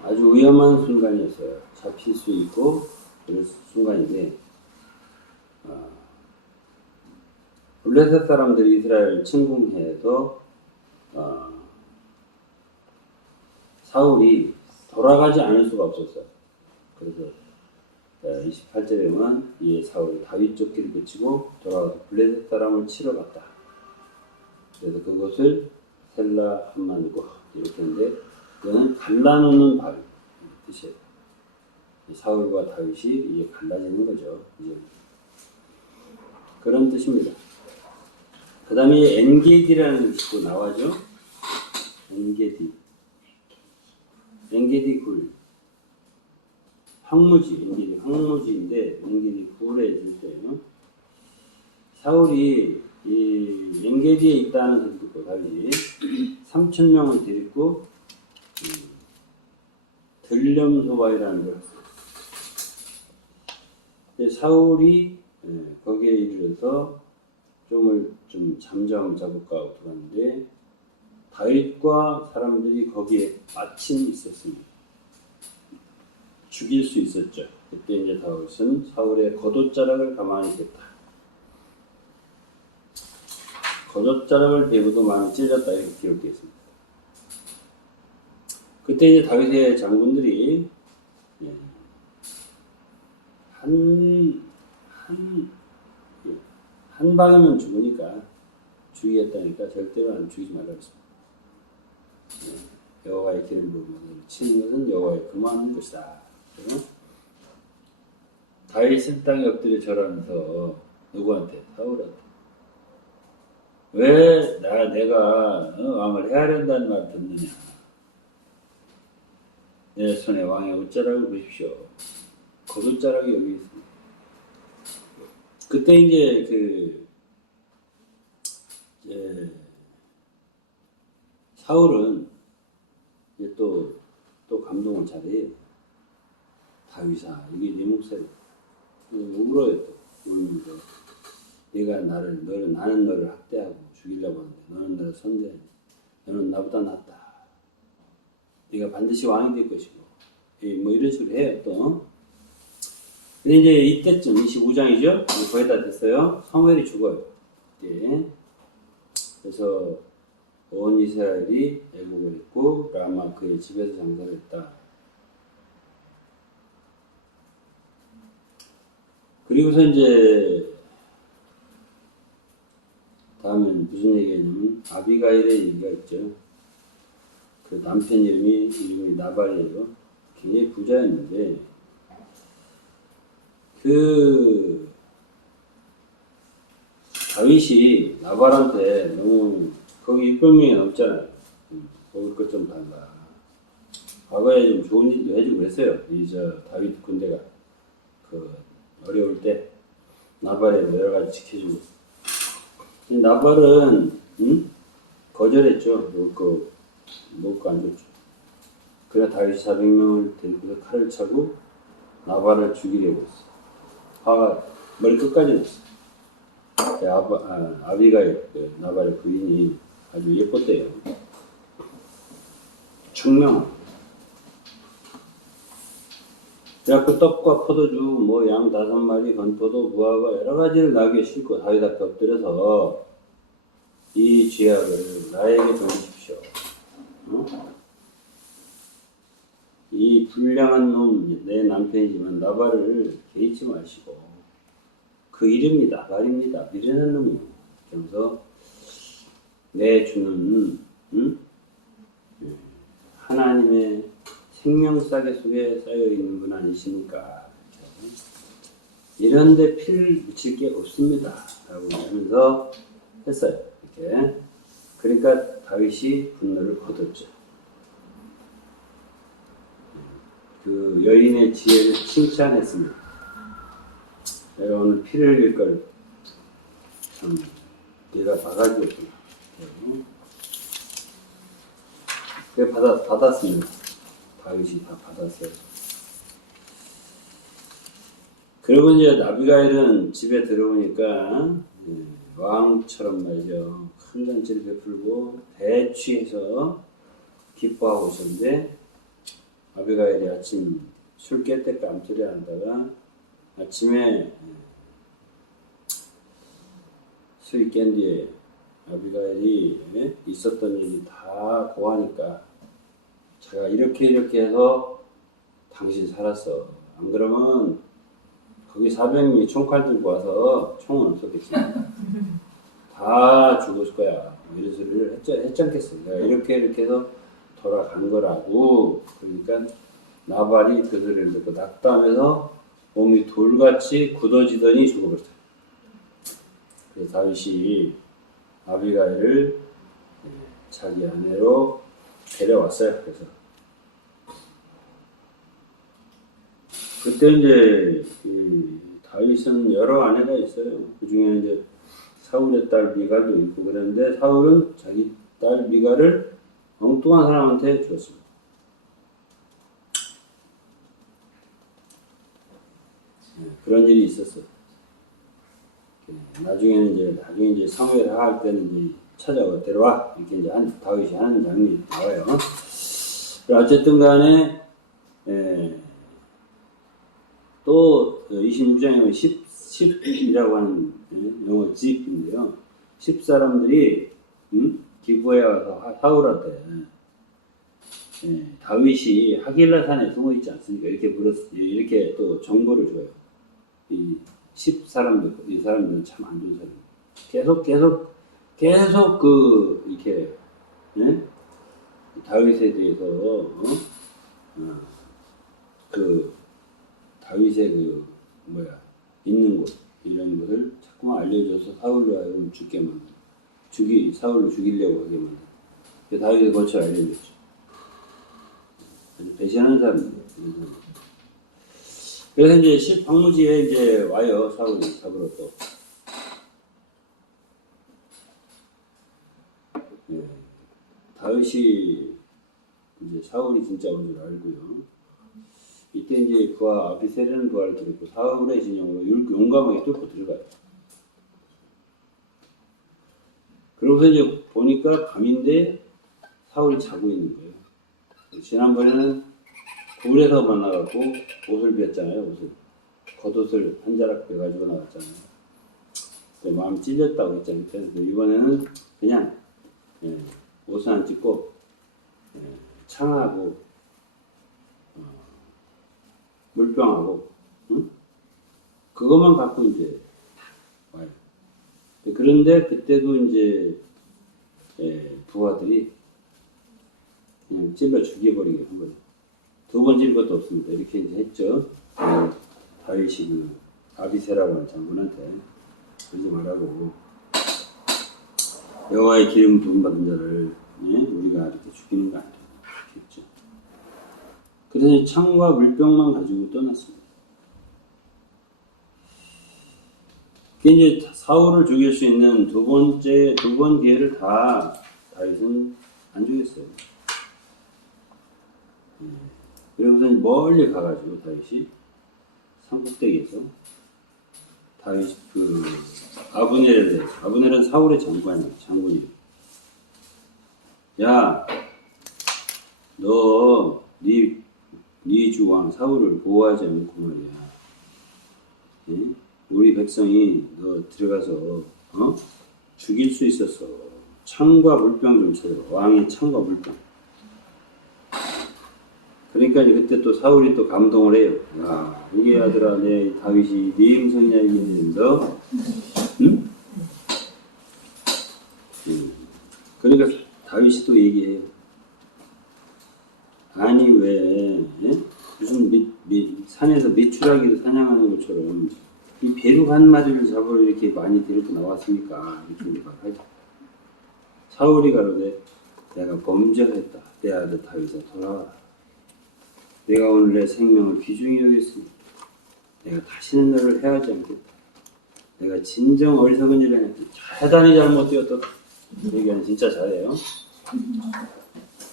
아주 위험한 순간이었어요. 잡힐 수 있고 그런 순간인데 블레셋 사람들이 이스라엘 침공해서 사울이 돌아가지 않을 수가 없었어요. 그래서 28절에 보면 이 사울이 다윗 쫓기를 그치고 돌아가서 블레셋 사람을 치러 갔다. 그래서 그것을 셀라 한만이고 이렇게 했는데 그거는 갈라놓는 바위 뜻이에요. 사울과 다윗이 이제 갈라지는 거죠. 이제 그런 뜻입니다. 그 다음에 엔게디라는 뜻도 나와죠. 엔게디 굴. 엔게디 황무지인데 엔게디 굴에 있을 때요. 사울이 이 엔게디에 있다는 소리 듣고 다윗이 3,000명을 데리고 들렴소바이라는 걸 했어요. 사울이 거기에 이르러서 좀 잠잠 잡을까 하고 들어갔는데 다윗과 사람들이 거기에 마침 있었습니다. 죽일 수 있었죠. 그때 이제 다윗은 사울의 겉옷자락을 가만히 댔다. 겉옷자락을 베고도 많이 찔렸다 이렇게 기록되어 있습니다. 그때 이제 다윗의 장군들이 한 방이면 죽으니까 죽이겠다니까 절대로 안 죽이지 말라고 했습니다. 여호와의 기름 부음을 치는 것은 여호와의 금하는 것이다. 다윗은 땅에 엎드려 절하면서 누구한테? 사울한테. 왜 내가 왕을 헤아린다는 말 듣느냐? 내 손에 왕의 옷자락을 보십시오. 겉옷자락이 여기 있습니다. 그때 이제 사울은 이제 또 감동을 잘해요. 다윗아, 이게 네 목소리. 울어요 또 울면서. 나는 너를 학대하고 죽이려고 하는데 너는 나를 선대하니 너는 나보다 낫다. 네가 반드시 왕이 될 것이고 뭐 이런 식으로 해요 또. 근데 이제 이때쯤 25장이죠. 거의 다 됐어요. 사무엘이 죽어요. 예. 그래서 온 이스라엘이 애국을 했고 라마 그의 집에서 장사를 했다. 그리고서 이제 다음엔 무슨 얘기냐면 아비가일의 얘기가 있죠. 그 남편 이름이 나발이에요. 굉장히 부자였는데 그 다윗이 나발한테 너무 거기 600명이 넘잖아요. 먹을 것 좀 달라. 과거에 좀 좋은 일도 해주고 그랬어요. 다윗 군대가 그 어려울 때 나발에 여러 가지 지켜주고. 나발은 거절했죠. 먹을 거 안 줬죠. 그래 다윗이 400명을 데리고 칼을 차고 나발을 죽이려고 했어. 화가 머리 끝까지 났어. 아비가일 나발의 부인이 아주 예뻤대요. 청명하고. 그래갖고 떡과 포도주, 양 5마리, 건포도, 무화과 여러 가지를 나귀에 싣고 다윗 앞에 엎드려서 이 죄악을 나에게 돌리십시오. 이 불량한 놈, 내 남편이지만 나발을 개의치 마시고 그 이름이 나발입니다. 미련한 놈이요. 그러면서 내 주는 하나님의 생명싸개 속에 쌓여있는 분 아니십니까? 이런데 피를 묻힐 게 없습니다. 라고 하면서 했어요. 이렇게. 그러니까 다윗이 분노를 거뒀죠. 그 여인의 지혜를 칭찬했습니다. 내가 오늘 피를 흘릴 걸 참 네가 봐가지고구나. 그래 받았습니다. 다윗이 다 받았어요. 그리고 이제 아비가일은 집에 들어오니까 왕처럼 말이죠. 큰 잔치를 베풀고 대취해서 기뻐하고 있었는데 아비가일이 아침 술 깰 때 깜소리 한다가 아침에 술이 깬 뒤에 아비가일이 있었던 일이 다 고하니까 제가 이렇게 해서 당신 살았어. 안 그러면 거기 400명이 총칼 들고 와서 총은 없었겠지만 다 죽었을 거야. 이런 소리를 했지 않겠어. 내가 이렇게 해서 돌아간 거라고. 그러니까 나발이 그 소리를 듣고 낙담해서 몸이 돌같이 굳어지더니 죽어버렸어요. 그래서 다윗이 아비가일을 자기 아내로 데려왔어요. 그래서 그때 이제 다윗은 여러 아내가 있어요. 그 중에 이제 사울의 딸 미갈도 있고 그랬는데 사울은 자기 딸 미갈을 엉뚱한 사람한테 줬습니다. 그런 일이 있었어요. 나중에 이제 사무엘 할 때는 이제 찾아와 데려와 이렇게 이제 다윗이 하는 장면이 나와요. 어쨌든 간에 또 26장에 보면 10이라고 하는 영어 집인데요. 10사람들이 기부해 와서 사울한테 다윗이 하길라 산에 숨어 있지 않습니까? 이렇게 또 정보를 줘요. 이 10사람들, 이 사람들은 참 안 좋은 사람이에요. 계속 이렇게 다윗에 대해서 다윗의 있는 곳 이런 것을 자꾸만 알려줘서 사울로 하여금 죽게 만든 사울로 죽이려고 하게 만든 다윗의 거쳐 알려줬죠. 아주 배신하는 사람입니다. 그래서 이제 방무지에 이제 와요. 사울이 잡으러 또. 다윗이 이제 사울이 진짜 온 줄 알고요. 이때 이제 그와 아비새라는 부하를 들었고 사울의 진영으로 용감하게 뚫고 들어가요. 그러고서 이제 보니까 밤인데 사울이 자고 있는 거예요. 지난번에는 굴에서 만나갖고 옷을 베었잖아요. 겉옷을 한 자락 베가지고 나왔잖아요. 마음 찔렸다고 했잖아요. 그래서 이번에는 그냥 옷은 안 찢고 창하고 물병하고 그것만 갖고 이제 와요. 그런데 그때도 이제 부하들이 그냥 찔러 죽여버리게 한 거예요. 두 번 찔 것도 없습니다. 이렇게 이제 했죠. 다윗이 그 아비새라고 하는 장군한테 그러지 말라고 여호와의 기름 부음 받은 자를 우리가 이렇게 죽이는 거 아니야. 이렇게 했죠. 그래서 창과 물병만 가지고 떠났습니다. 이제 사울을 죽일 수 있는 두 번 기회를 다 다윗은 안 죽였어요. 그러고서 멀리 가가지고 다윗이 산꼭대기에서 다윗 그 아브넬은 사울의 장군이에요. 야, 너 네 주 왕 사울을 보호하지 않고 말이야. 예? 우리 백성이 너 들어가서 죽일 수 있었어. 창과 물병 좀 찾아봐. 왕의 창과 물병. 그러니까 그때 또 사울이 또 감동을 해요. 야, 우리 아들아, 내 다윗이 네 음성이냐 이게 너, 응? 그러니까 다윗이 또 얘기해요. 아니 왜 무슨 산에서 메추라기를 사냥하는 것처럼 이 배룩 한 마리를 잡으러 이렇게 많이 데리고 나왔으니까 이렇게 말하죠. 사울이 가로되 내가 범죄하였다. 내 아들 다윗아 돌아와라. 내가 오늘 내 생명을 귀중히 여겼으니 내가 다시는 너를 해하지 않겠다. 내가 진정 어리석은 일을 했다. 대단히 잘못되었다. 얘기하는 진짜 잘해요.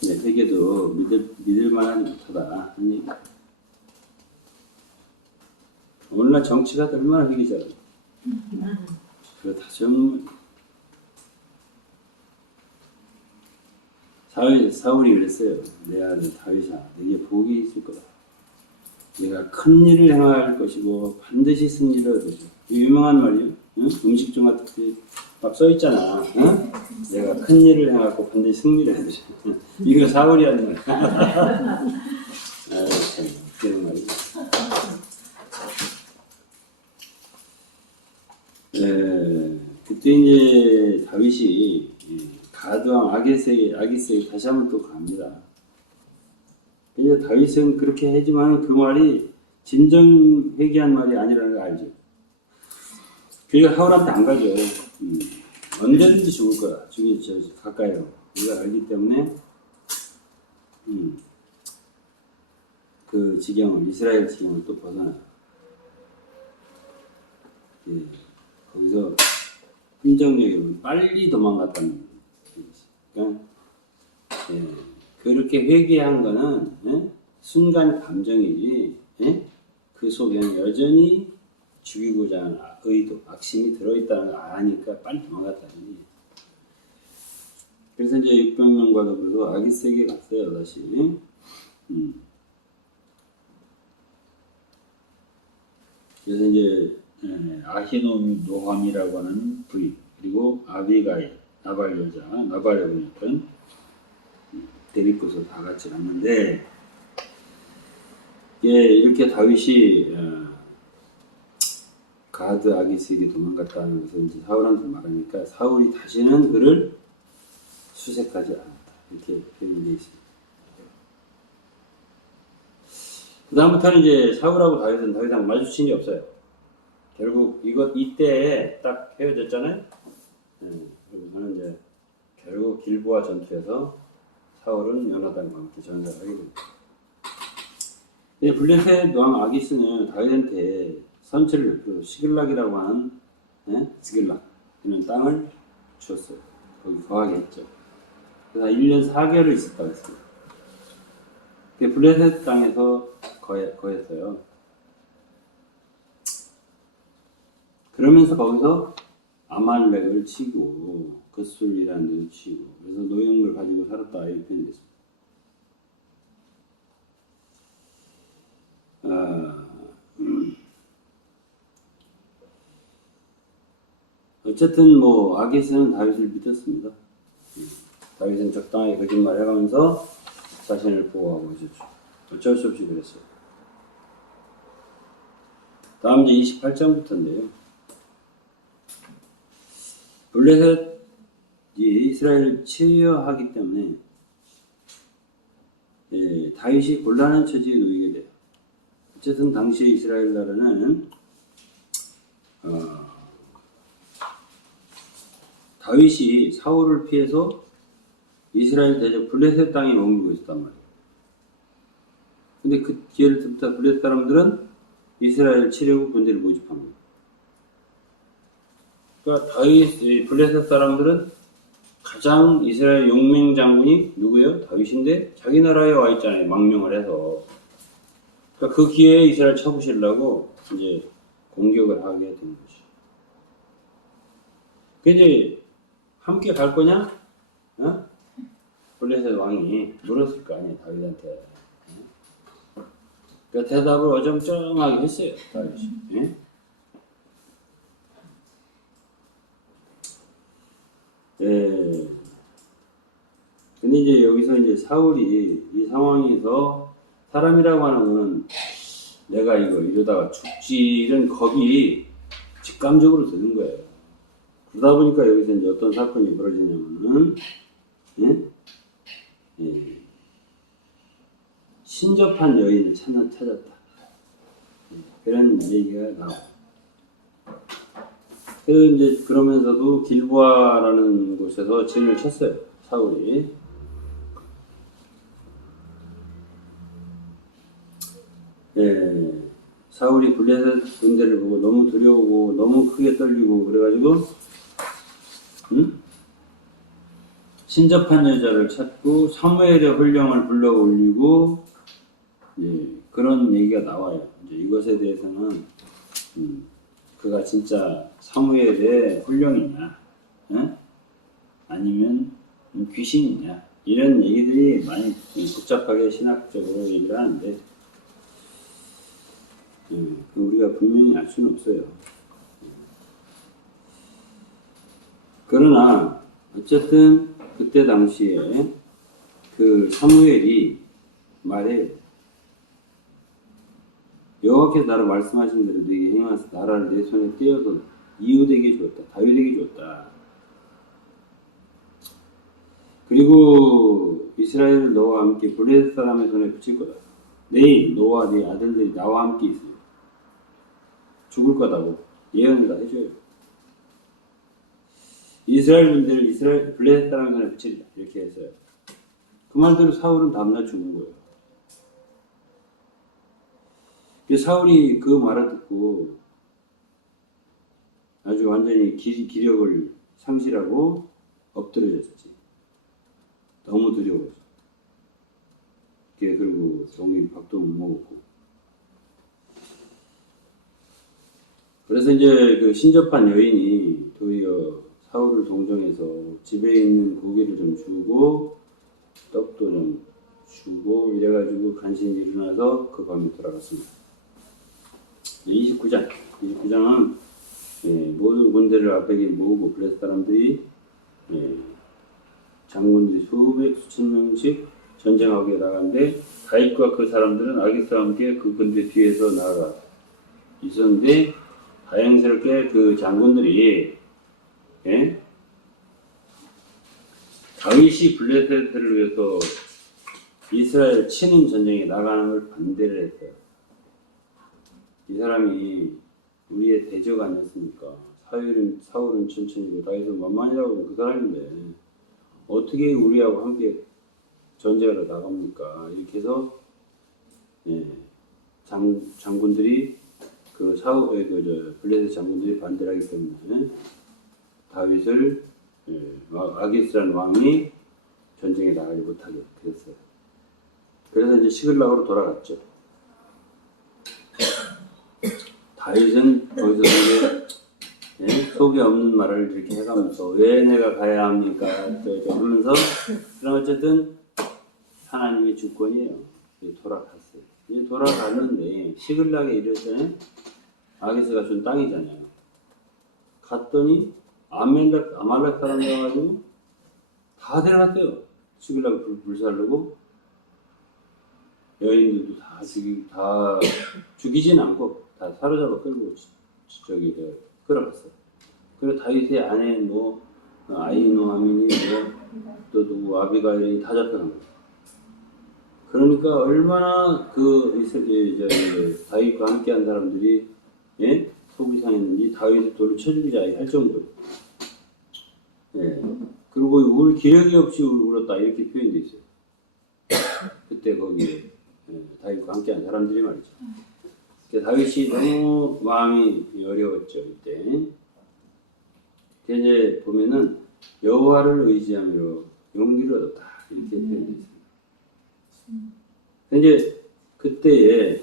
네, 되게도 믿을 만하지 못하다. 오늘날 정치가 얼마나 되기 잘해. 그렇다 좀 사울이 그랬어요. 내 아들 다윗아, 내게 복이 있을 거다. 내가 큰 일을 행할 것이고 반드시 승리를 얻을 것이고. 유명한 말이요. 응? 음식점 같은 데 막 써있잖아. 응? 내가 큰 일을 행하고 반드시 승리를 해야 되죠. 이거 사울이 하는 말. 아유, 참, 그런 말이죠. 그때 이제 다윗이 가드왕 아기스에게 다시 한번 또 갑니다. 이제 다윗은 그렇게 하지만 그 말이 진정 회개한 말이 아니라는 걸 알죠. 그러니까 사울한테 안 가죠. 언제든지 죽을 거야. 가까이요. 우리가 알기 때문에 그 이스라엘 지경을 또 벗어나요. 예, 거기서 흔적력이 빨리 도망갔다는 얘기죠. 그러니까 그렇게 회개한 거는 순간 감정이지 그 속에는 여전히 죽이고자 하는 의도, 악심이 들어있다는 걸 아니까 빨리 도망갔다는 얘기예요. 그래서 이제 600명과 더불어서 아기스에게 갔어요. 다시. 그래서 이제 아히노함이라고 하는 부인, 그리고 아비가일, 나발의 부인이었던 데리고서 다 같이 갔는데, 이렇게 다윗이 가드 아기스에게 도망갔다는 것을 이제 사울한테 말하니까 사울이 다시는 그를 수색하지 않았다. 이렇게 표현이 되어 있습니다. 그 다음부터는 이제 사울하고 다윗은 마주친 일이 없어요. 결국 이때 딱 헤어졌잖아요. 그러고서는 이제 결국 길보아 전투에서 사울은 요나단과 함께 전사를 하게 됩니다. 블레셋 왕 아기스는 다윗한테 선처를 베풀어 시글락이라고 하는 스길락 이런 땅을 주었어요. 거기 거하게 했죠. 그래서 1년 4개월을 있었다고 했습니다. 블레셋 땅에서 거했어요. 그러면서 거기서 아말렉을 치고 겉술이라는 데도 치고 그래서 노역을 가지고 살았다 이렇게 표현됐습니다. 어쨌든 아기스는 다윗을 믿었습니다. 다윗은 적당하게 거짓말을 해가면서 자신을 보호하고 있었죠. 어쩔 수 없이 그랬어요. 다음 이제 28장부터인데요. 블레셋이 이스라엘을 치유하기 때문에 다윗이 곤란한 처지에 놓이게 돼요. 어쨌든 당시 이스라엘 나라는 다윗이 사울을 피해서 이스라엘 대적 블레셋 땅에 머물고 있었단 말이에요. 근데 그 기회를 틈타 블레셋 사람들은 이스라엘 치려고 군대를 모집한 거예요. 그러니까 다윗 블레셋 사람들은 가장 이스라엘 용맹 장군이 누구예요? 다윗인데 자기 나라에 와 있잖아요. 망명을 해서. 그러니까 그 기회에 이스라엘 쳐부시려고 이제 공격을 하게 된 거죠. 그 이제 함께 갈 거냐? 어? 블레셋 왕이 물었을 거 아니에요, 다윗한테. 그 대답을 어정쩡하게 했어요, 다윗이. 예? 예. 근데 이제 여기서 이제 사울이 이 상황에서 사람이라고 하는 거는 내가 이러다가 죽지 이런 겁이 직감적으로 드는 거예요. 그러다 보니까 여기서 이제 어떤 사건이 벌어지냐면은, 예? 예. 신접한 여인을 찾았다. 예. 그런 얘기가 나와요. 그래서 이제 그러면서도 길보아라는 곳에서 진을 쳤어요. 사울이. 예. 사울이 블레셋 군대를 보고 너무 두려우고 너무 크게 떨리고 그래가지고 신접한 여자를 찾고 사무엘의 혼령을 불러 올리고 그런 얘기가 나와요. 이제 이것에 대해서는 그가 진짜 사무엘의 혼령이냐, 아니면 귀신이냐 이런 얘기들이 많이 복잡하게 신학적으로 얘기를 하는데 우리가 분명히 알 수는 없어요. 그러나 어쨌든 그때 당시에 그 사무엘이 말해요. 여호와께서 나를 말씀하신 대로 네게 행하사 나라를 내 손에 떼어서 이웃에게 주었다. 다윗에게 주었다. 그리고 이스라엘을 너와 함께 블레셋 사람의 손에 붙일 거다. 내일 너와 네 아들들이 나와 함께 있으며 죽을 거다고 예언을 다 해줘요. 이스라엘 군대를 블레셋 사람의 손에 붙이리라 이렇게 했어요. 그 말대로 사울은 다음날 죽은 거예요. 사울이 그 말을 듣고 아주 완전히 기력을 상실하고 엎드려졌지. 너무 두려워서. 그리고 종일 밥도 못 먹었고. 그래서 이제 그 신접한 여인이 도리어 사울을 동정해서 집에 있는 고기를 좀 주고 떡도 좀 주고 이래가지고 간신히 일어나서 그 밤에 돌아갔습니다. 29장은 모든 군대를 앞에 모으고 블레셋 사람들이 장군들이 수천 명씩 전쟁하게 나가는데 다윗과 그 사람들은 아기스와 함께 그 군대 뒤에서 나아가 있었는데 다행스럽게 그 장군들이 다윗이 블레셋을 위해서 이스라엘 치는 전쟁에 나가는 걸 반대를 했어요. 이 사람이 우리의 대적 아니었습니까? 사울은 천천히고 다윗은 만만이라고 그 사람인데 어떻게 우리하고 함께 전쟁하러 나갑니까? 이렇게 해서 장군들이 블레셋 장군들이 반대를 하기 때문에 다윗을 아기스라는 왕이 전쟁에 나가지 못하게 됐어요. 그래서 이제 시글락으로 돌아갔죠. 다윗은 거기서 속에 없는 말을 이렇게 해가면서 왜 내가 가야 합니까? 또 하면서 그럼 어쨌든 하나님의 주권이에요. 돌아갔어요. 이제 돌아갔는데 시글락에 이르렀더니 아기스가 준 땅이잖아요. 갔더니 아말렉 사람이 와가지고 다 데려갔대요. 시글락을 불살르고 여인들도 다 죽이진 않고 다 사로잡아 끌고 저기 끌어갔어. 그리고 다윗의 아내 뭐 아히노아민이 뭐또 누구 아비가일이 다 잡혀간 거야. 그러니까 얼마나 다윗과 함께한 사람들이 예? 속이 상했는지 다윗의 돌을 쳐 죽이자 할 정도로. 예. 그리고 울 기력이 없이 울었다 이렇게 표현되어 있어요. 그때 거기에 다윗과 함께한 사람들이 말이죠. 그러니까 다윗이 너무 마음이 어려웠죠 이때. 이제 보면은 여호와를 의지함으로 용기를 얻었다 이렇게 표현되어 있습니다. 이제 그때에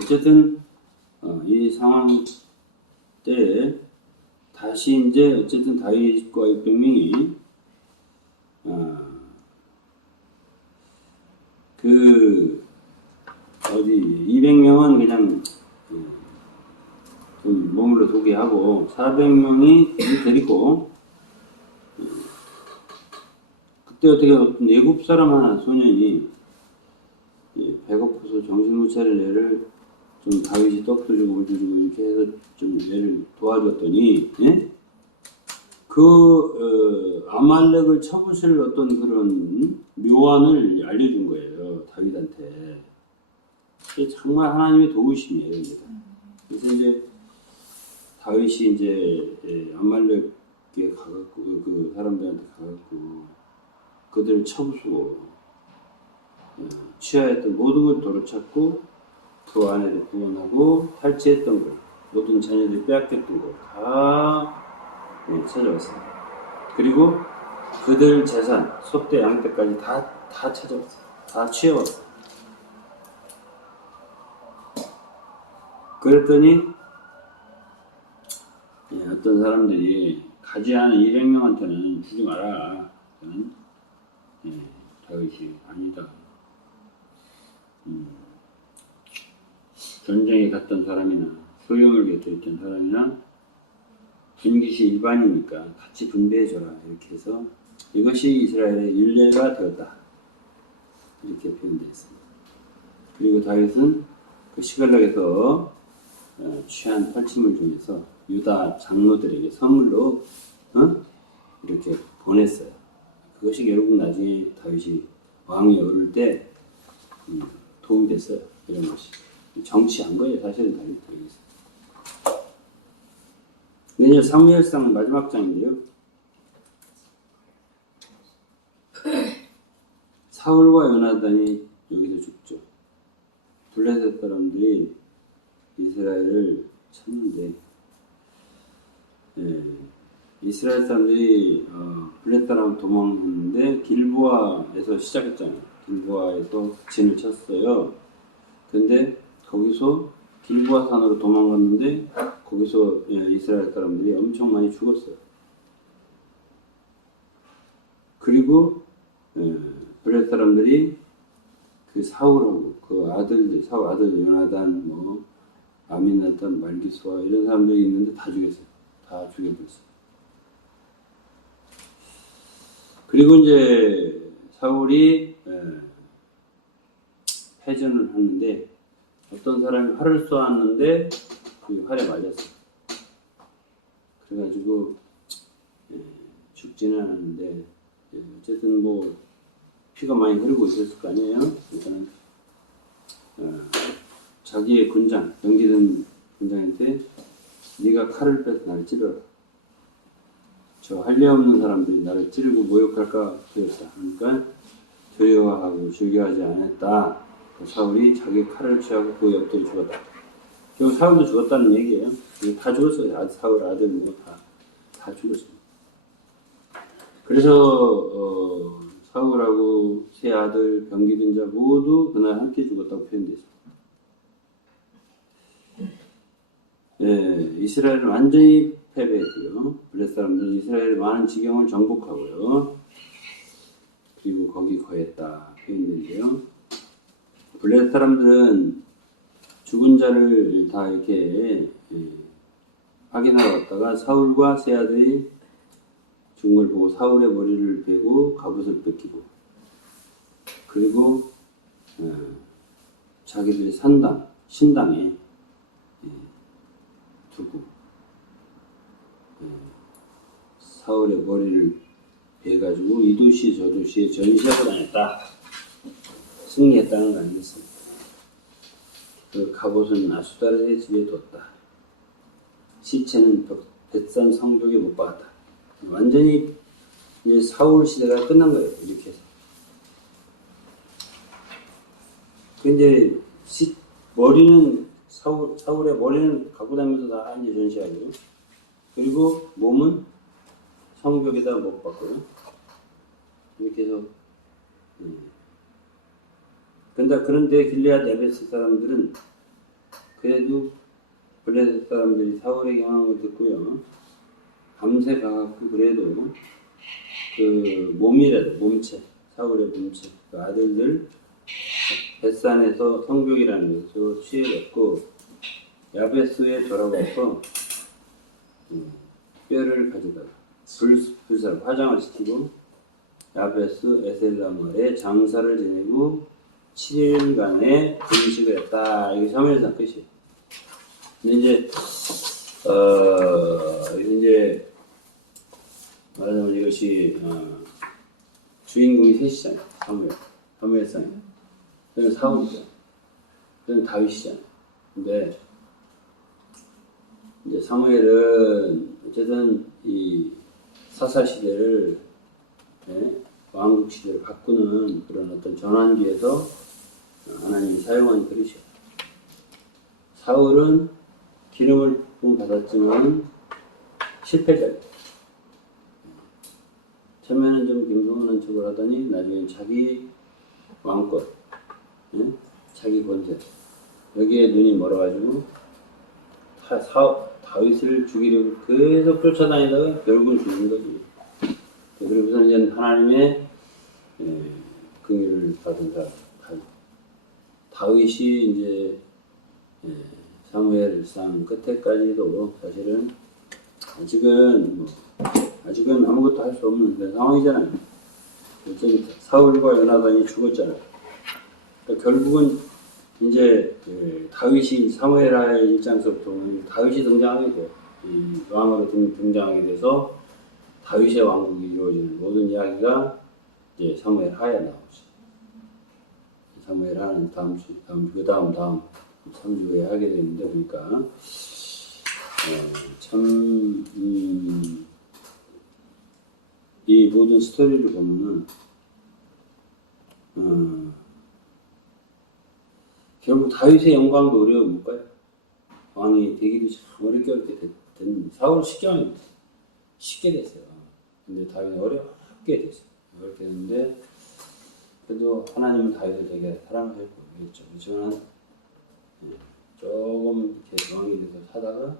어쨌든 이 상황 때 다시 이제 어쨌든 다윗과 600명이 그 어디 200명은 그냥 좀 머물러 두게 하고 400명이 데리고 그때 어떻게 어떤 애굽 사람 하나 소년이 배고파서 정신 못 차릴 애를 좀 다윗이 떡도 주고 물도 주고 이렇게 해서 좀 애를 도와줬더니 예? 아말렉을 쳐부실 어떤 그런 묘안을 알려준 거예요 다윗한테. 정말 하나님의 도우심이에요. 그래서 이제 다윗이 이제 아말렉에 가갖고 그 사람들한테 가갖고 그들을 쳐부수고 취하였던 모든 걸 도로찾고 그 아내를 구원하고 탈취했던 것, 모든 자녀들이 빼앗겼던 것 다 찾아왔어요. 그리고 그들 재산, 소떼, 양떼까지 다 찾아왔어요. 다 취해왔어요. 그랬더니 어떤 사람들이 가지 않은 200명한테는 주지 마라. 저는 다윗이 아니다. 전쟁에 갔던 사람이나 소용을 곁들였던 사람이나 분깃이 일반이니까 같이 분배해줘라 이렇게 해서 이것이 이스라엘의 율례가 되었다 이렇게 표현되어 있습니다. 그리고 다윗은 그 시갈락에서 취한 탈취물 중에서 유다 장로들에게 선물로 이렇게 보냈어요. 그것이 결국 나중에 다윗이 왕이 오를 때 도움이 됐어요. 이런 것이 정치한 거예요. 사실은 다윗이. 내년 사무엘상 마지막 장인데요. 사울과 요나단이 여기서 죽죠. 블레셋 사람들이 이스라엘을 쳤는데 이스라엘 사람들이 블레셋 사람 도망갔는데 길보아에서 시작했잖아요. 길보아에서 진을 쳤어요. 근데 거기서 길보아 산으로 도망갔는데 거기서 이스라엘 사람들이 엄청 많이 죽었어요. 그리고 블레셋 사람들이 그 사울하고 그 아들들, 사울 아들 요나단, 뭐 아미나단, 말기수아 이런 사람들이 있는데 다 죽였어요. 다 죽여버렸어요. 그리고 이제 사울이 패전을 하는데 어떤 사람이 활을 쏘았는데 그 활에 맞았어요. 그래가지고 죽지는 않았는데 어쨌든 뭐 피가 많이 흐르고 있었을 거 아니에요. 그러니까는 자기의 군장, 연기든 군장한테 네가 칼을 빼서 나를 찌르라. 저 할례 없는 사람들이 나를 찌르고 모욕할까 두렵다. 그러니까 두려워하고 즐겨하지 않았다. 사울이 자기 칼을 취하고 그 옆들이 죽었다. 결국 사울도 죽었다는 얘기예요. 다 죽었어요. 사울 아들 뭐 다 죽었어요. 그래서 사울하고 세 아들 병기든 자 모두 그날 함께 죽었다고 표현되죠. 이스라엘은 완전히 패배했고요. 블레셋 사람들은 이스라엘의 많은 지경을 정복하고요. 그리고 거기 거했다 표현되는데요. 블레셋 사람들은 죽은 자를 다 이렇게 확인하러 갔다가 사울과 세 아들이 죽은 걸 보고 사울의 머리를 베고 갑옷을 뺏기고 그리고 자기들이 신당에 두고 사울의 머리를 베가지고 이 도시 저 도시에 전시하고 다녔다. 승리했다는 거 아니겠습니까? 그 갑옷은 아수다르의 집에 뒀다. 시체는 벳산 성벽에 못 박았다. 완전히 이제 사울 시대가 끝난 거예요. 이렇게 해서. 근데 머리는 사울의 머리는 갖고 다니면서 다 이제 전시하고요. 그리고 몸은 성벽에다 못 박고요. 이렇게 해서 그런데 길르앗 야베스 사람들은 그래도 블레셋 사람들이 사울의 경황을 듣고요. 밤새 가갖고 그래도 그 몸체 사울의 몸체 그 아들들 벳산에서 성벽이라는 것으로 취해졌고 야베스에 돌아가서 뼈를 가져다가 불살 화장을 시키고 야베스 에셀라말에 장사를 지내고 7일간의 금식을 했다. 이게 3일상 끝이에요. 근데 이제 말하자면 이것이 주인공이 셋이잖아요. 사무엘상에. 저는 사울이죠. 저는 다윗이잖아요. 근데 이제 사무엘은 어쨌든 이 사사 시대를 왕국 시대를 바꾸는 그런 어떤 전환기에서 하나님이 사용한 그릇이요. 사울은 기름을 받았지만 실패자예요. 처음에는 좀 겸손한 척을 하더니 나중에 자기 왕권, 자기 권세 여기에 눈이 멀어가지고 다윗을 죽이려고 계속 쫓아다니다가 결국은 죽는 거지. 그리고서 이제 하나님의 긍휼을 받은 사람 다윗이 이제 사무엘상 끝에까지도 사실은 아직은 아무것도 할 수 없는 그런 상황이잖아요. 사울과 요나단이 죽었잖아요. 그러니까 결국은 이제 다윗이 사무엘하의 일장서부터는 다윗이 등장하게 돼요. 이 왕으로 등장하게 돼서 다윗의 왕국이 이루어지는 모든 이야기가 이제 사무엘하에 나오죠. 사무엘하는 다음 3주 후에 하게 되는데 보니까 참 이 모든 스토리를 보면은 결국 다윗의 영광도 어려워 못 가요. 왕이 되기도 참 어렵게 된 사울 쉽게 됐어요. 근데 다윗은 어렵게 됐어요. 어렵게 됐는데 그래도 하나님은 다윗을 되게 사랑하셨고 그랬죠. 그렇지만 조금 이렇게 왕이 돼서 사다가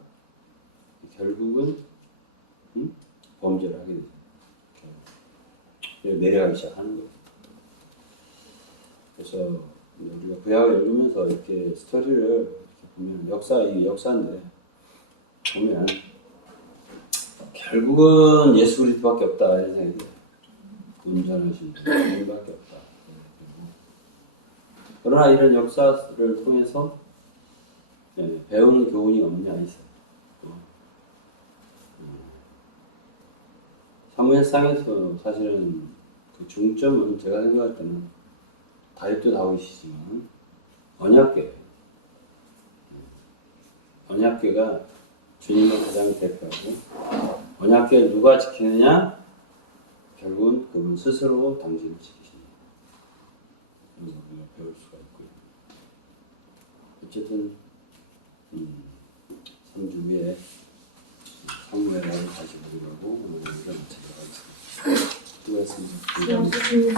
결국은 범죄를 하게 됐어요. 내려가기 시작하는 거예요. 그래서 우리가 구약을 읽으면서 이렇게 스토리를 이렇게 보면 역사인데 보면 결국은 예수 그리스도밖에 없다 이런 생각이 들어요. 온전하신 분밖에 없다. 그러나 이런 역사를 통해서 배우는 교훈이 없냐 있어요. 사무엘상에서 사실은 그 중점은 제가 생각할 때는 다윗도 다윗이지만 언약궤가 주님을 가장 대표하고 언약궤를 누가 지키느냐? 결국은 그분 스스로 당신을 지키십니다. 그런 걸 우리가 배울 수가 있고요. 어쨌든 3주 후에 사무엘하고 다시 보기로 하고 오늘 우리가 마치도록 하겠습니다. 수고하셨습니다. 수고하셨습니다.